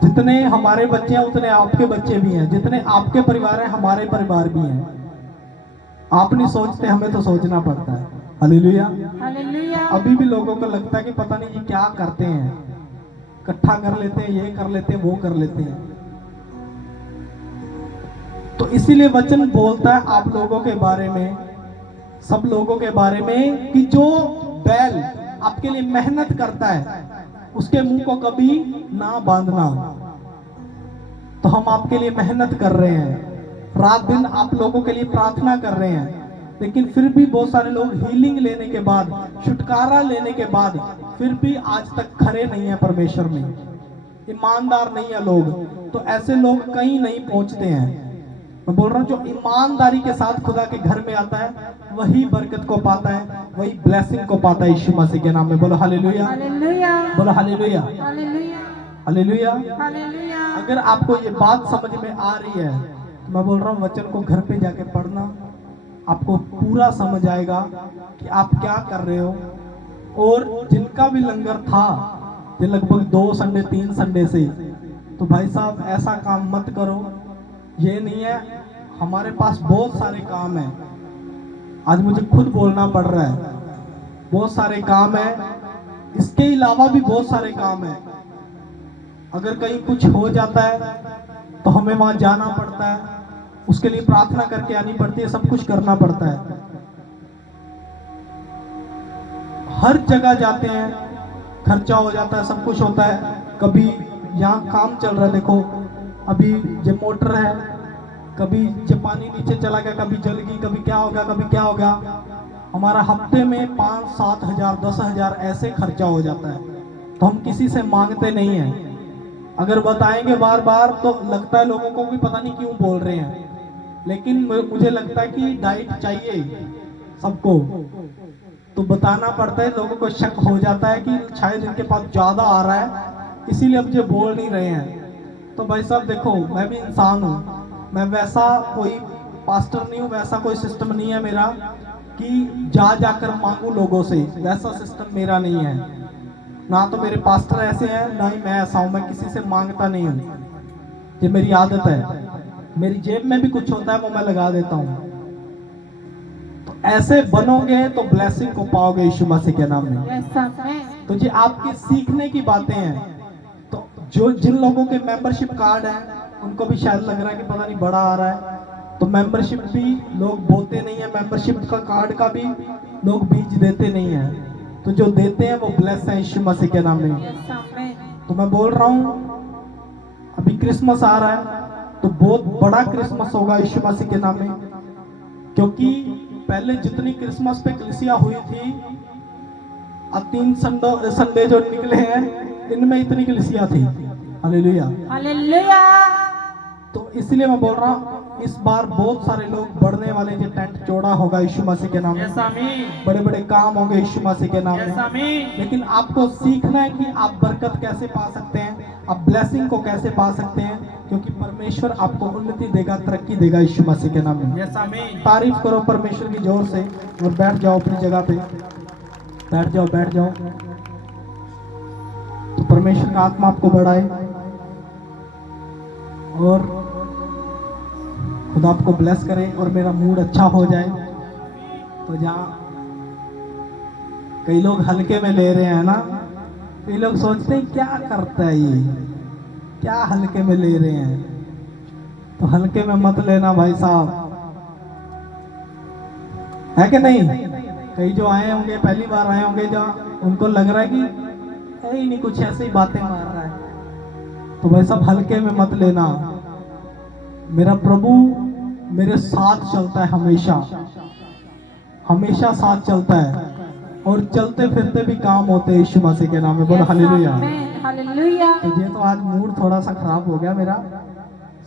जितने हमारे बच्चे हैं उतने आपके बच्चे भी हैं, जितने आपके परिवार हैं हमारे परिवार भी हैं। आप नहीं सोचते, हमें तो सोचना पड़ता है। Hallelujah, hallelujah. अभी भी लोगों को लगता है कि पता नहीं ये क्या करते हैं, इकट्ठा कर लेते हैं, ये कर लेते हैं, वो कर लेते हैं। तो इसीलिए वचन बोलता है आप लोगों के बारे में, सब लोगों के बारे में, कि जो बैल आपके लिए मेहनत करता है उसके मुंह को कभी ना बांधना। तो हम आपके लिए मेहनत कर रहे हैं, रात दिन आप लोगों के लिए प्रार्थना कर रहे हैं, लेकिन फिर भी बहुत सारे लोग हीलिंग लेने के बाद, छुटकारा लेने के बाद, फिर भी आज तक खरे नहीं है परमेश्वर में, ईमानदार नहीं है लोग। तो ऐसे लोग कहीं नहीं पहुंचते हैं। मैं बोल रहा हूँ, जो ईमानदारी के साथ खुदा के घर में आता है वही बरकत को पाता है, वही ब्लेसिंग को पाता है। यीशु मसीह के नाम में बोलो हालेलुया, हालेलुया। बोलो हालेलुया, हालेलुया। हालेलुया। हालेलुया। अगर आपको ये बात समझ में आ रही है तो मैं बोल रहा हूँ, वचन को घर पे जाके पढ़ना, आपको पूरा समझ आएगा कि आप क्या कर रहे हो। और जिनका भी लंगर था, ये लगभग 2 संडे 3 संडे से, तो भाई साहब ऐसा काम मत करो ये नहीं है, हमारे पास बहुत सारे काम हैं। आज मुझे खुद बोलना पड़ रहा है, बहुत सारे काम हैं, इसके अलावा भी बहुत सारे काम हैं। अगर कहीं कुछ हो जाता है तो हमें वहां जाना पड़ता है, उसके लिए प्रार्थना करके आनी पड़ती है, सब कुछ करना पड़ता है। हर जगह जाते हैं, खर्चा हो जाता है, सब कुछ होता है। कभी यहाँ काम चल रहा है, देखो अभी जो मोटर है, कभी जो पानी नीचे चला गया, कभी जल गई, कभी क्या हो गया, कभी क्या हो गया। हमारा हफ्ते में 5-7 हजार 10 हजार ऐसे खर्चा हो जाता है, तो हम किसी से मांगते नहीं हैं। अगर बताएंगे बार बार तो लगता है लोगों को भी पता नहीं क्यों बोल रहे हैं, लेकिन मुझे लगता है कि डाइट चाहिए सबको, तो बताना पड़ता है। लोगों को शक हो जाता है कि शायद इनके पास ज्यादा आ रहा है, इसीलिए अब मुझे बोल नहीं रहे हैं। तो भाई साहब देखो, मैं भी इंसान हूँ, मैं वैसा कोई पास्टर नहीं हूँ, वैसा कोई सिस्टम नहीं है मेरा कि जा जाकर मांगू लोगों से, वैसा सिस्टम मेरा नहीं है। ना तो मेरे पास्टर ऐसे हैं, ना ही मैं ऐसा हूँ, मैं किसी से मांगता नहीं हूँ। ये मेरी आदत है, मेरी जेब में भी कुछ होता है वो मैं लगा देता हूँ। तो ऐसे बनोगे तो ब्लेसिंग को पाओगे यीशु मसीह के नाम में। तो ये आपके सीखने की बातें हैं। तो जो जिन लोगों के मेंबरशिप कार्ड है उनको भी शायद लग रहा है कि पता नहीं बड़ा आ रहा है, तो मेंबरशिप भी लोग बोलते नहीं है, मेंबरशिप का कार्ड का भी लोग बीज देते नहीं है। तो जो देते हैं वो ब्लेस है यीशु मसीह के नाम में। तो मैं बोल रहा हूँ, अभी क्रिसमस आ रहा है, तो बहुत बड़ा क्रिसमस होगा यीशु मसीह के नाम में, क्योंकि पहले जितनी क्रिसमस पे कलीसिया हुई थी, अब 3 संडे जो निकले हैं, इनमें इतनी कलीसिया थी। Hallelujah hallelujah. तो इसलिए मैं बोल रहा हूँ, इस बार बहुत सारे लोग बढ़ने वाले, जो टेंट चौड़ा होगा यीशु मसीह के नाम में, बड़े बड़े काम होंगे यीशु मसीह के नाम में। लेकिन आपको सीखना है कि आप बरकत कैसे पा सकते हैं, आप ब्लेसिंग को कैसे पा सकते हैं, क्योंकि परमेश्वर आपको उन्नति देगा, तरक्की देगा यीशु मसीह के नाम में। तारीफ करो परमेश्वर की जोर से और बैठ जाओ अपनी जगह पे, बैठ जाओ बैठ जाओ। तो परमेश्वर का आत्मा आपको बढ़ाए और खुदा आपको ब्लेस करे और मेरा मूड अच्छा हो जाए। तो जहाँ कई लोग हल्के में ले रहे हैं ना, कई लोग सोचते हैं क्या करता है ये, क्या हल्के में ले रहे हैं, तो हल्के में मत लेना भाई साहब, है कि नहीं। कई जो आए होंगे, पहली बार आए होंगे, जहाँ उनको लग रहा है कि ही नहीं, कुछ ऐसे ही बातें मार रहा है, तो भाई साहब हल्के में मत लेना। मेरा प्रभु मेरे साथ चलता है, हमेशा हमेशा साथ चलता है, और चलते फिरते भी काम होते हैं यीशु मसीह के नाम में। बोलो हालेलुया हालेलुया। तो ये तो आज मूड थोड़ा सा खराब हो गया मेरा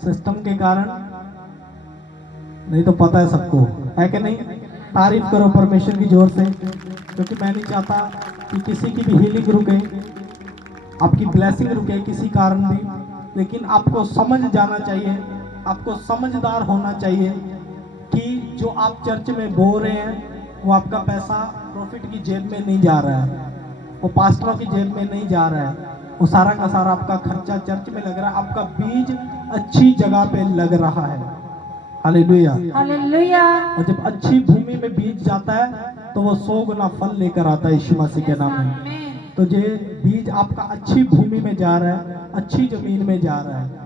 सिस्टम के कारण, नहीं तो पता है सबको, है कि नहीं। तारीफ करो परमेश्वर की जोर से, क्योंकि मैं नहीं चाहता कि किसी की भी हीलिंग रुके, आपकी ब्लेसिंग रुके किसी कारण भी। लेकिन आपको समझ जाना चाहिए, आपको समझदार होना चाहिए कि जो आप चर्च में बो रहे हैं वो आपका पैसा प्रॉफिट की जेब में नहीं जा रहा है, वो पास्टरों की जेब में नहीं जा रहा है, वो सारा का सारा आपका खर्चा चर्च में लग रहा है, आपका बीज अच्छी जगह पे लग रहा है। Hallelujah hallelujah. और जब अच्छी भूमि में बीज जाता है तो वो 100 गुना फल लेकर आता है यीशु मसीह के नाम में। तो ये बीज आपका अच्छी भूमि में जा रहा है, अच्छी जमीन में जा रहा है।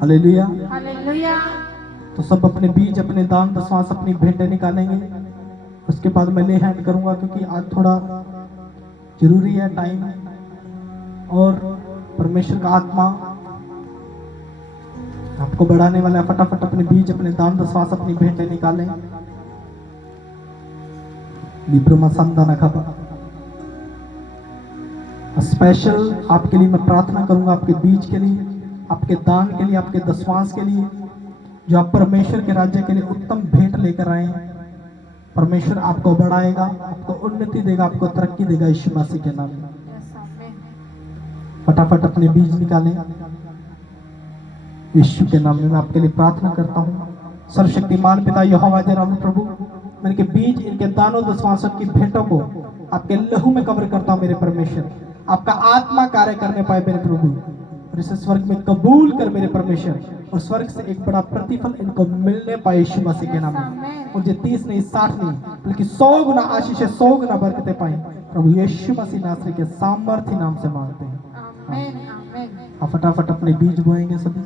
Hallelujah hallelujah. तो सब अपने बीज, अपने दान दशवांश, अपनी भेंटें निकालेंगे, उसके बाद मैं ले हैंड करूंगा, क्योंकि आज थोड़ा जरूरी है टाइम, और परमेश्वर का आत्मा आपको बढ़ाने वाला है। फटाफट अपने बीज, अपने दान दशवांश, अपनी भेंटें निकालें। लिब्रमा संदाना खबा स्पेशल आपके लिए मैं प्रार्थना करूंगा, आपके बीज के लिए, आपके दान के लिए, आपके दशवांश के लिए, जो आप परमेश्वर के राज्य के लिए उत्तम भेंट लेकर आए हैं। परमेश्वर आपको बढ़ाएगा, आपको उन्नति देगा, आपको तरक्की देगा यीशु मसीह के नाम में। फटाफट अपने बीज निकालें यीशु के नाम में। मैं आपके लिए प्रार्थना करता हूँ। सर्वशक्तिमान पिता यहोवा जनाब प्रभु, मैं इनके बीज, इनके दानों दशवांशों की भेंटों को आपके लहू में कवर करता हूँ मेरे परमेश्वर। आपका आत्मा कार्य करने पाए मेरे प्रभु, और इसे स्वर्ग में कबूल कर मेरे परमेश्वर, और स्वर्ग से एक बड़ा प्रतिफल इनको मिलने पाए यीशु मसीह के नाम में। मुझे 30 नहीं 60 नहीं बल्कि 100 गुना आशीष 100 गुना बरकतें पाए प्रभु यीशु मसीह नासरी के सामर्थ्य नाम से मांगते हैं। आमीन आमीन। आप फटाफट अपने बीज बोएंगे सभी।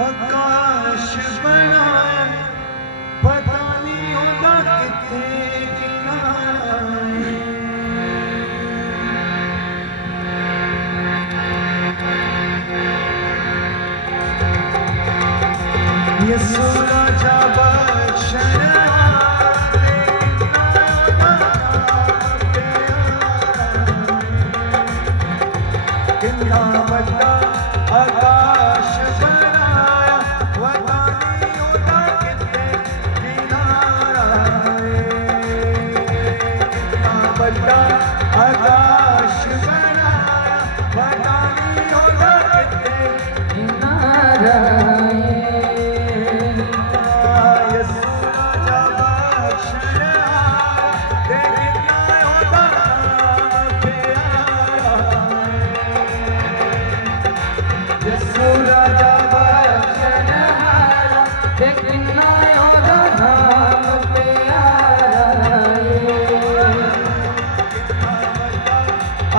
आकाश बनाए पता नहीं होता कितने किनारे, ये सूरज बख्शना कितना बड़ा आकाश बनाया पता नहीं होता कितने किनारे, कितना बड़ा आकाश बनाया पता नहीं होता कितने किनारे, ये सूरज बख्शना देखना होता प्यारा, ये सूरज बख्शनहारा देखना होता नाम प्यारा, कितना बड़ा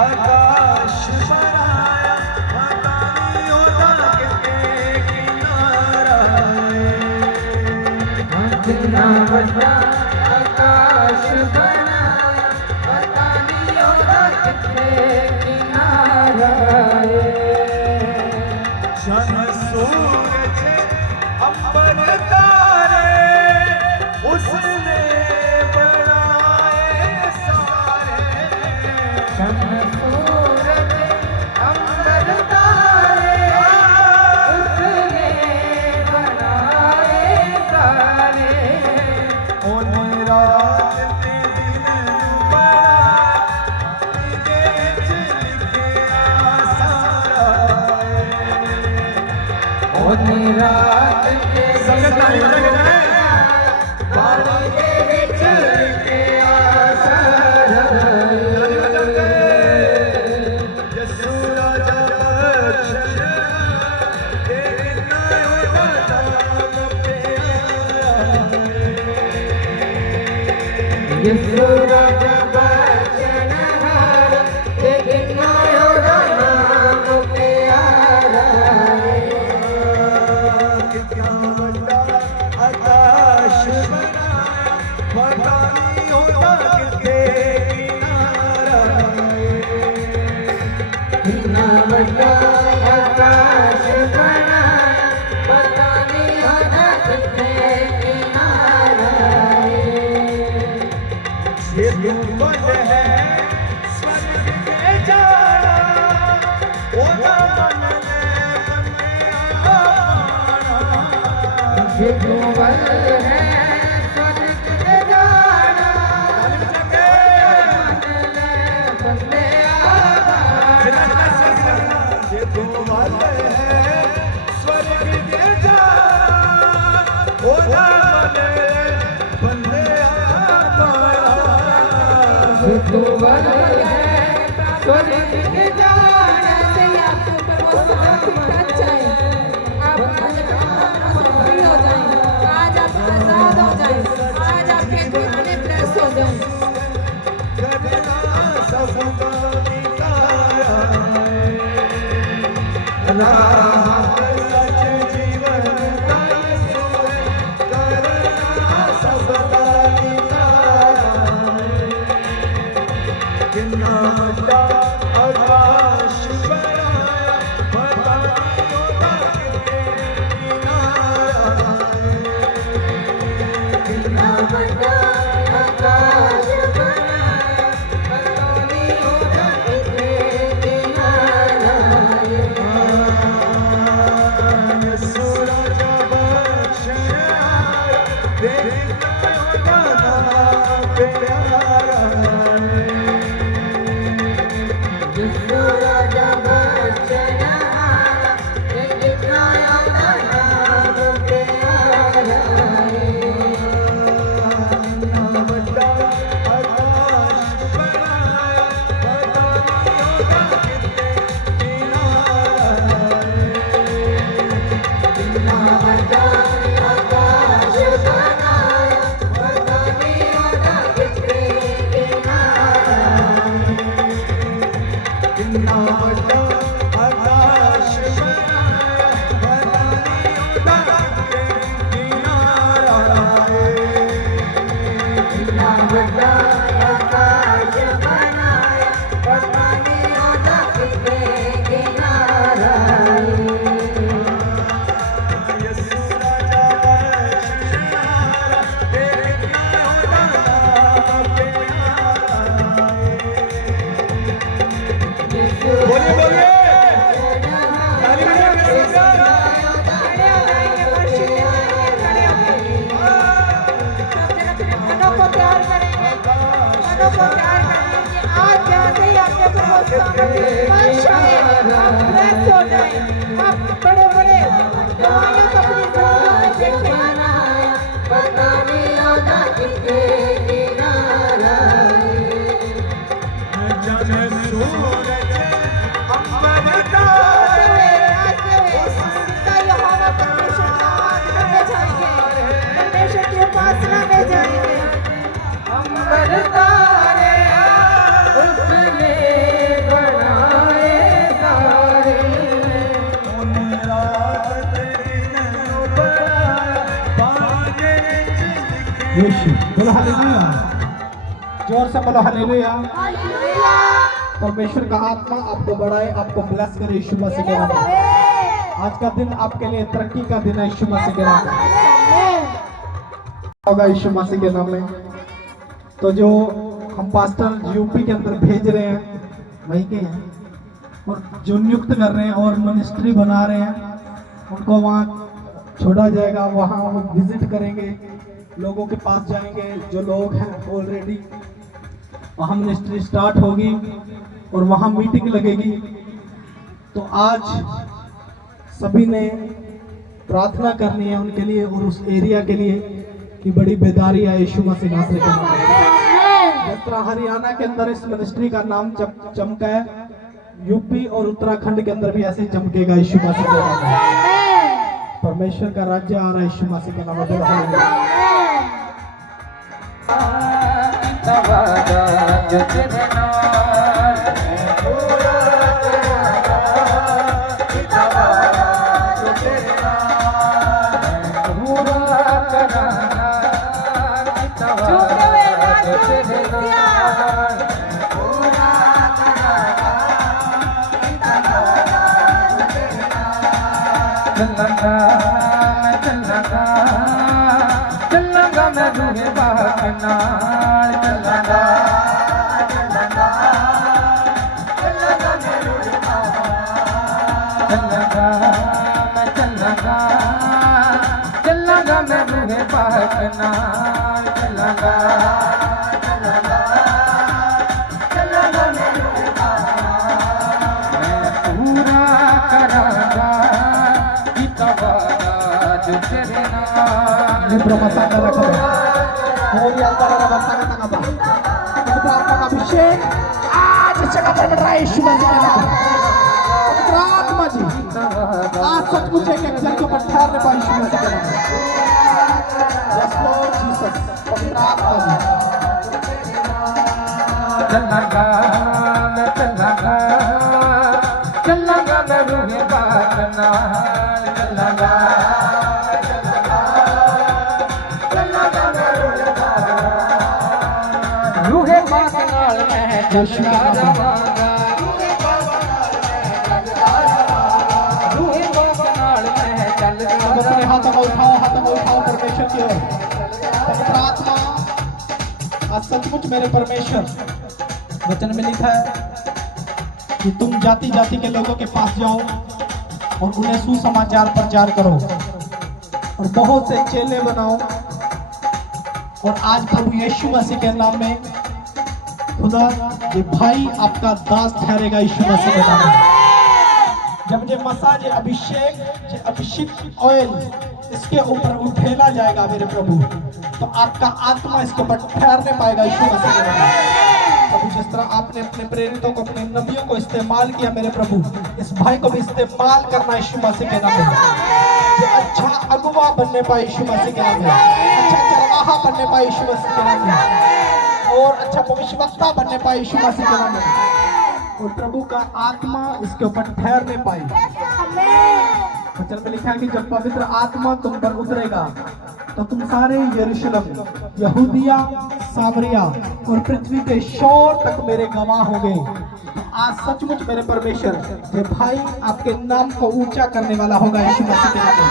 आकाश बनाया पता नहीं होता कितने किनारा, कितना बड़ा आकाश बनाया पता नहीं होता कितने किनारा, शन सूरज अंबर तारे उसने बनाए सारे, शन सूरज अंबर तारे उसने बनाए सारे, उन्हें रात के दिन बड़ा लिखे सारा, उन्हें रात के संगत ताली बजा के जाए बाली के विच लिखे आसारा, ताली बजाते ये सूरज बख्शना देखना होता नाम प्यारा, ये सूरज बख्शनहारा देखना होता नाम प्यारा, कितना बड़ा आकाश बनाया पता नहीं होता कितने किनारा, कितना बड़ा आकाश बनाया पता नहीं होता कितने किनारा, ये दुर्बल है स्वर्ग के जाना वो मन में बंदे आना, ये दुर्बल है स्वर्ग के जाना मन में बंदे आना, ये दुर्बल है स्वर्ग के जाना वो मन में बंदे आना, दुर्बल है स्वर्ग के जाना, से ही आपके ऊपर वो साथ टच जाए, आप आज फ्री हो जाए, आज आप आजाद हो जाए, आज आपके घुटने प्रेस हो जाए। करना सबका निकारा, राह सच जीवन का यीशु करना सबका निकारा, कितना बड़ा आकाश बनाया पता नहीं होता कितने किनारा, कितना बड़ा आकाश बनाया पता नहीं होता कितने किनारा, माशाअल्लाह, आप bless हो जाएं। आप बड़े-बड़े दवाइयाँ अपनी जिंदगी में यीशु बोलो हालेलुया, जोर से बोलो हालेलुया। परमेश्वर का आत्मा आपको बढ़ाए, आपको ब्लेस करे यीशु मसीह के नाम में। आज का दिन आपके लिए तरक्की का दिन है यीशु मसीह के नाम में, होगा यीशु मसीह के नाम में। तो जो हम पास्टर यूपी के अंदर भेज रहे हैं वहीं के हैं, और जो नियुक्त कर रहे हैं और मिनिस्ट्री बना रहे हैं उनको वहाँ छोड़ा जाएगा। वहाँ वो विजिट करेंगे, लोगों के पास जाएंगे जो लोग हैं ऑलरेडी। वहाँ मिनिस्ट्री स्टार्ट होगी और वहाँ मीटिंग लगेगी। तो आज सभी ने प्रार्थना करनी है उनके लिए और उस एरिया के लिए कि बड़ी बेदारी आए यीशु मसीह नासरी के नाम में। जिस तरह हरियाणा के अंदर इस मिनिस्ट्री का नाम चमका है, यूपी और उत्तराखंड के अंदर भी ऐसे ही चमकेगा यीशु मसीह के नाम में। परमेश्वर का राज्य आ रहा है यीशु मसीह के नाम में। चलंगा मैं रूहे पाक नाल चलंगा मैं रूहे पाक नाल चलंगा पूरा करांगा किता वादा जो तेरे नाल अभिषेक आज इस जगह पर बढ़ रहा है यीशु मसीह के नाम में। पवित्र आत्मा जी आज सचमुच एक जन के ऊपर ठहरने पाए यीशु मसीह के नाम में। Yes Lord Jesus, पवित्र आत्मा जी चलंगा मैं चलंगा मैं रूहे पाक नाल चलंगा रूहे पाक नाल मैं चलदा जावांगा रूहे पाक नाल मैं चलदा अपने हाथों को उठाओ परमेश्वर की ओर। पवित्र आत्मा आज सचमुच मेरे परमेश्वर, वचन में लिखा है कि तुम जाति जाति के लोगों के पास जाओ और उन्हें सुसमाचार प्रचार करो और बहुत से चेले बनाओ। और आज प्रभु यीशु मसीह के नाम में खुदा ये भाई आपका दास ठहरेगा यीशु मसीह के नाम में। जब ये मसाज अभिषेक ऑयल इसके ऊपर उठेला जाएगा मेरे प्रभु, तो आपका आत्मा इसके ऊपर ठहरने पाएगा यीशु मसीह के नाम में। प्रभु जिस तरह आपने अपने प्रेरितों को, अपने नबियों को इस्तेमाल किया मेरे प्रभु, इस भाई को भी इस्तेमाल करना यीशु मसीह के नाम में। ये अच्छा अगुवा बनने पाए यीशु मसीह के नाम में, अच्छा चरवाहा बनने पाए यीशु मसीह के नाम में, और अच्छा भविष्यवक्ता बनने पाए यीशु मसीह के नाम में। और प्रभु का आत्मा इसके ऊपर ठहरने पाए। वचन में लिखा है कि जब पवित्र आत्मा तुम पर उतरेगा तो तुम सारे यरूशलेम, यहूदिया, सामरिया और पृथ्वी के शोर तक मेरे गवाह होंगे। तो आज सचमुच मेरे परमेश्वर ये भाई आपके नाम को ऊंचा करने वाला होगा यीशु मसीह के नाम में,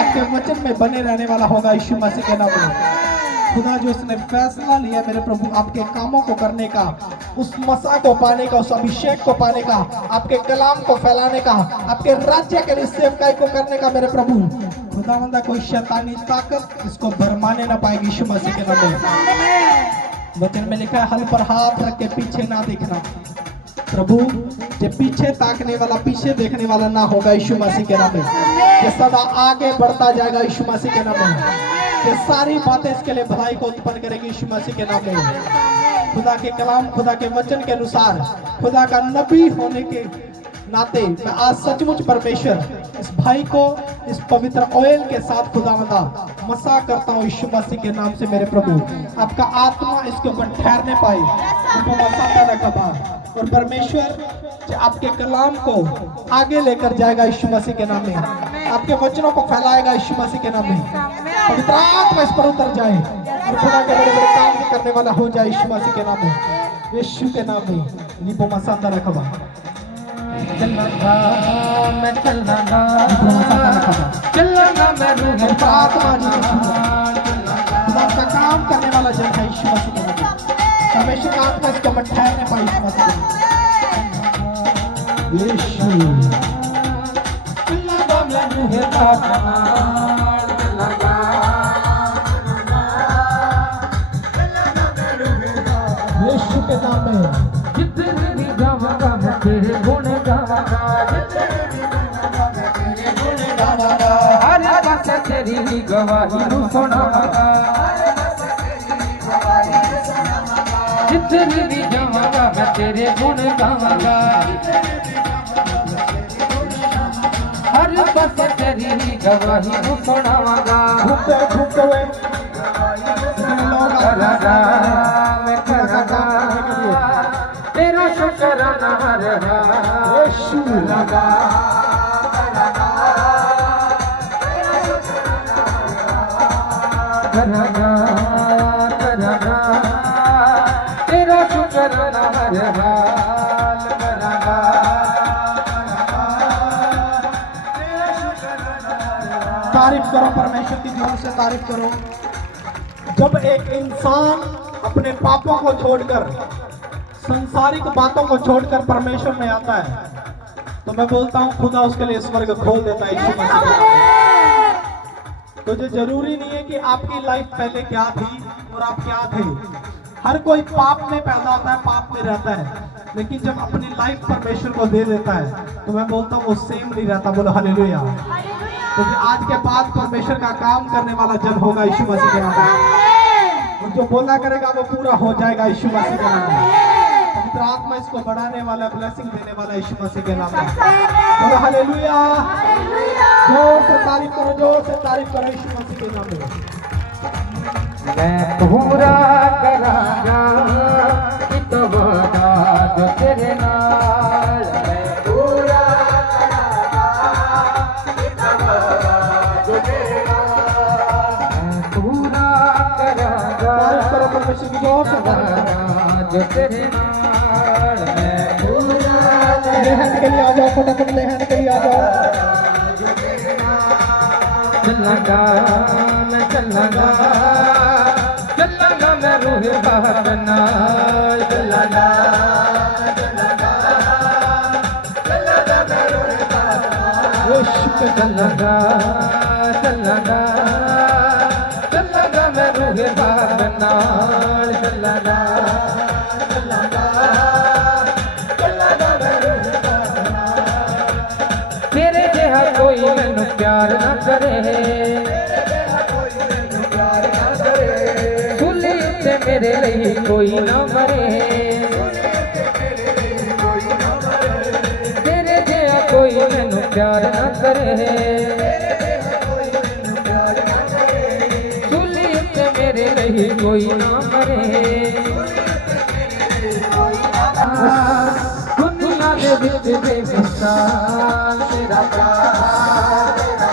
आपके वचन में बने रहने वाला होगा यीशु मसीह के नाम में। खुदा जो इसने फैसला लिया मेरे प्रभु आपके कामों को करने का, उस मसा को पाने का, उस अभिषेक को पाने का, आपके कलाम को फैलाने का, आपके राज्य के लिए सेवकाई को करने का मेरे प्रभु, खुदावंदा कोई शैतानी ताकत इसको भरमाने ना पाएगी यीशु मसीह के नाम में। वचन में लिखा है हल पर हाथ रख के पीछे ना देखना, प्रभु ये पीछे ताकने वाला, पीछे देखने वाला ना होगा यीशु मसीह के नाम में। ये सदा आगे बढ़ता जाएगा यीशु मसीह के नाम में। ये सारी बातें इसके लिए भलाई को उत्पन्न करेगी यीशु मसीह के नाम में। खुदा के कलाम, खुदा के वचन के अनुसार, खुदा का नबी होने के नाते मैं आज सचमुच परमेश्वर इस भाई को इस पवित्र ऑयल के साथ खुदावंदा मसा करता हूँ यीशु मसीह के नाम से। मेरे प्रभु आपका आत्मा इसके ऊपर ठहरने पाए और परमेश्वर आपके कलाम को आगे लेकर जाएगा यीशु मसीह के नाम में। आपके वचनों को फैलाएगा यीशु मसीह के नाम में। पवित्र आत्मा इस पर उतर जाए और खुदा के बड़े बड़े काम करने वाला हो जाए यीशु मसीह के नाम में। यीशु के नाम में लिपो मसांदा रखबा चलना मैं चलना मैं रूह आत्मा जी खुदा का काम करने वाला जन है यीशु मसीह के नाम में। परमेश्वर का आत्मा इसको ऊपर ठहरने पाए यीशु मसीह के नाम में। यीशु मैं रूह यीशु के नाम में। जितने भी गावांगा मैं तेरे गुण गावांगा, हर पासे तेरी ही गवाही नू सुनावांगा। जितने भी जावांगा मैं तेरे गुण गावांगा, हर पासे तेरी ही गवाही नू सुनावांगा। तेरा शुक्राना हर यीशु लगा तेरा शुक्राना हर हाल करागा। तारीफ करो परमेश्वर की, जोर से तारीफ करो। जब एक इंसान अपने पापों को छोड़कर, संसारिक बातों को छोड़कर परमेश्वर में आता है तो मैं बोलता हूँ खुदा उसके लिए स्वर्ग खोल देता है यीशु मसीह के नाम में। तो जो जरूरी नहीं है कि आपकी लाइफ पहले क्या थी और आप क्या थे। हर कोई पाप में पैदा होता है, पाप में रहता है, लेकिन जब अपनी लाइफ परमेश्वर को दे देता है तो मैं बोलता हूँ वो सेम नहीं रहता। बोलो हालेलुया। क्योंकि आज के बाद परमेश्वर का काम करने वाला जन होगा यीशु मसीह के नाम में। और जो बोला करेगा वो पूरा हो जाएगा यीशु मसीह के नाम में। पवित्र आत्मा इसको बढ़ाने वाला, ब्लेसिंग देने वाला यीशु मसीह के नाम में। बोलो हालेलुया। जोर से तारीफ करो, जोर से तारीफ करो यीशु मसीह के नाम में। मैं पूरा करांगा इत वादा जो तेरे नाल, मैं पूरा करांगा इत वादा जो तेरे नाल, मैं पूरा करांगा तारीफ करो परमेश्वर की, जोर से जो तेरे नाल, मैं पूरा लेहन के लिए आ जाओ, फटाफट लेहन के लिए आ जाओ। चलना मैं चलना मैं रूह बात नाल, चलना मैं रूह बात चलना मैं रूह बात नाल, चलना तेरे जैसा कोई मैनू प्यार ना करे, सुली ते मेरे लिए कोई ना मरे, तेरे जैसा कोई मैनू प्यार ना करे, सुली ते मेरे लिए कोई ना मरे। दुनिया दे विच बेमिसाल तेरा प्यार, तेरा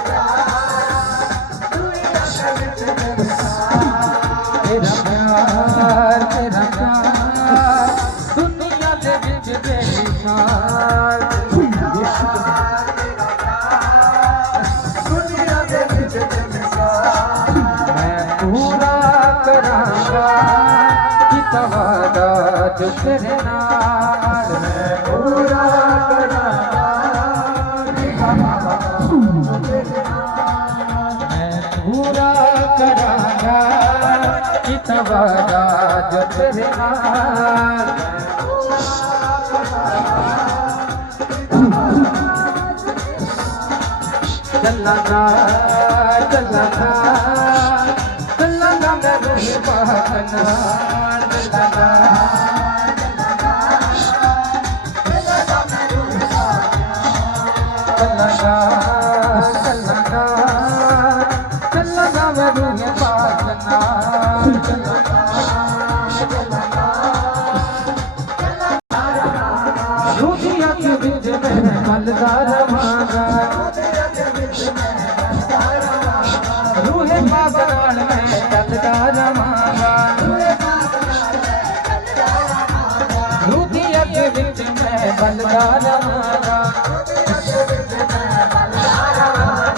प्यार, तेरा प्यार, दुनिया दे विच बेमिसाल, दुनिया दे विच बेमिसाल। मैं पूरा करांगा इत वादा जो तेरे नाल, मैं पूरा करांगा इत वादा जो तेरे नाल, मैं पूरा करांगा इत वादा जो तेरे नाल, चलना चलना चलना मैं रूह पाकना चलना रूहे पागल में चलता रवांगा रूहिया के बीच में बलदा रवांगा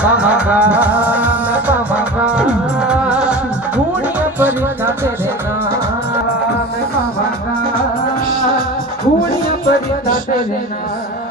पावांगा पावांगा घूड़ियां परिता तेरे नाम पावांगा घूड़ियां परिता तेरे नाम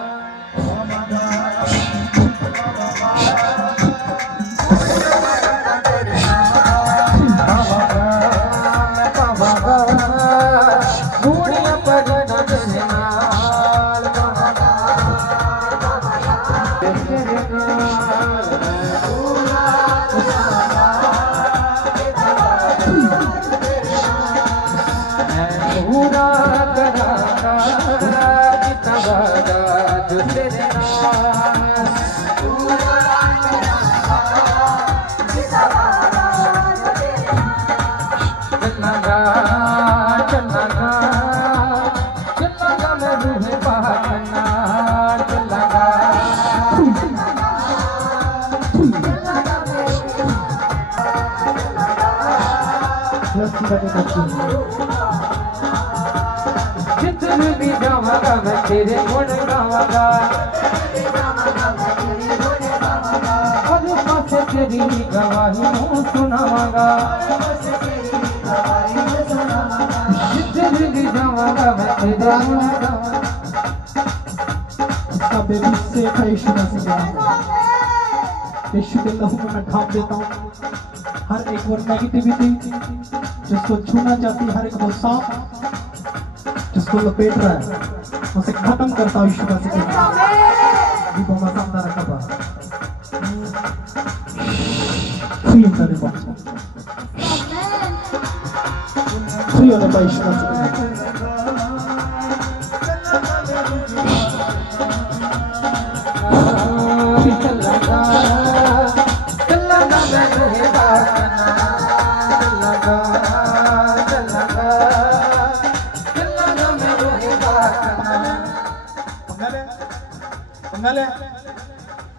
जितने भी जावांगा मैं तेरे गुण गावांगा हर पास तेरी गवाही हूँ सुनावांगा जितने भी जावांगा मैं तेरे गुण गावांगा उसका बेबी से है यीशु मसीह का यीशु के लहू में मैं ढांप देता हूँ हर एक वो नेगेटिविटी जिसको छूना चाहती है हर एक वो सांप जिसको लपेट रहा है उसे खत्म करता हूँ यीशु मसीह के नाम में दीपों में सामने रखा हुआ फ्री होने दे फ्री होने पाए यीशु मसीह के नाम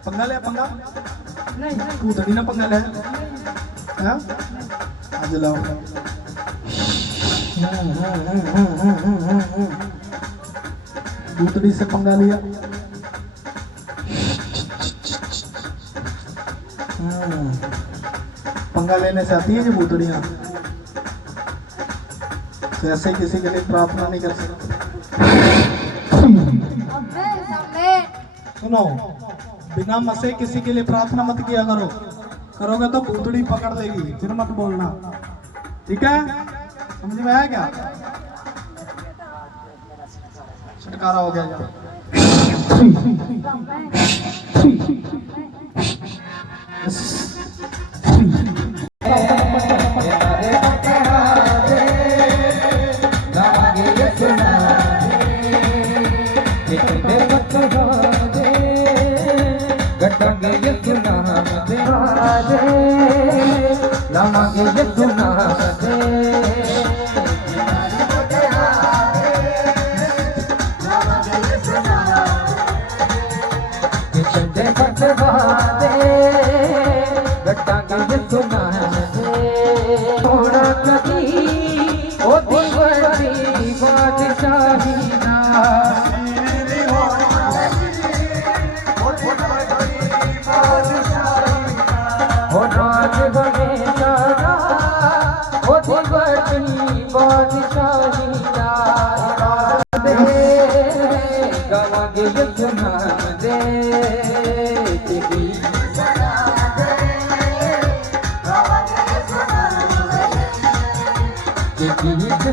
पंगा ले पंगा नहीं तू तो ना पंगा ले हाँ आज लाओ दूतड़ी से पंगा लिया पंगा लेने से आती है जो बूतड़ियाँ तो ऐसे किसी के लिए प्रार्थना नहीं कर सकते सुनो बिना मसे किसी के लिए प्रार्थना मत किया करो करोगे तो भूतड़ी पकड़ लेगी फिर मत बोलना ठीक है समझ में आया क्या छुटकारा हो गया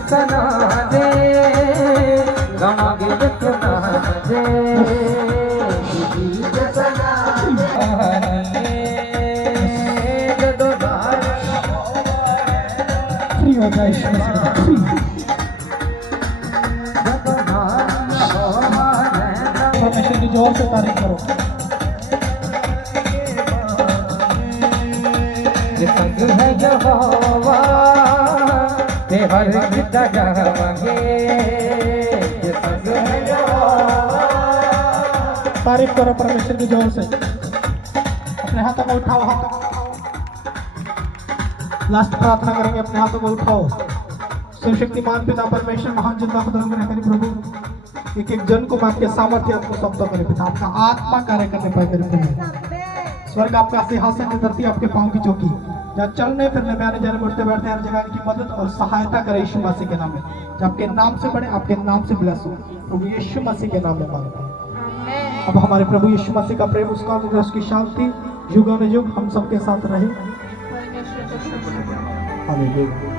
सना दे गवागे सना दे सना दे किया जाए यीशु मसीह के नाम से। परमेश्वर की जोर से तारीफ करो। ये संग है यहोवा ते हर गीता गावांगे। ये संग है यहोवा। तारीफ करो परमेश्वर की जोर से। अपने हाथों को उठाओ, हाथों को लास्ट प्रार्थना करेंगे। अपने हाथों को उठाओ। सर्वशक्तिमान पिता परमेश्वर महान जिंदा खुदा करें प्रभु, एक एक जन को मैं आपके सामर्थ्य आपको सौंपता करें पिता, आपका आत्मा कार्य करने पाए मेरे प्रभु। स्वर्ग आपका सिंहासन है, धरती आपके पांव की चौकी, जहाँ चलने फिरने में आने जाने उठते बैठते हर जगह की मदद और सहायता करे यीशु मसीह के नाम में। जब आपके नाम से बढ़े, आपके नाम से ब्लेस हो प्रभु यीशु मसीह के नाम में मांगते हैं। अब हमारे प्रभु यीशु मसीह का प्रेम, उसका अनुग्रह, उसकी शांति युगानुयुग हम सबके साथ रहे। परमेश्वर को शुक्र। हालेलुया।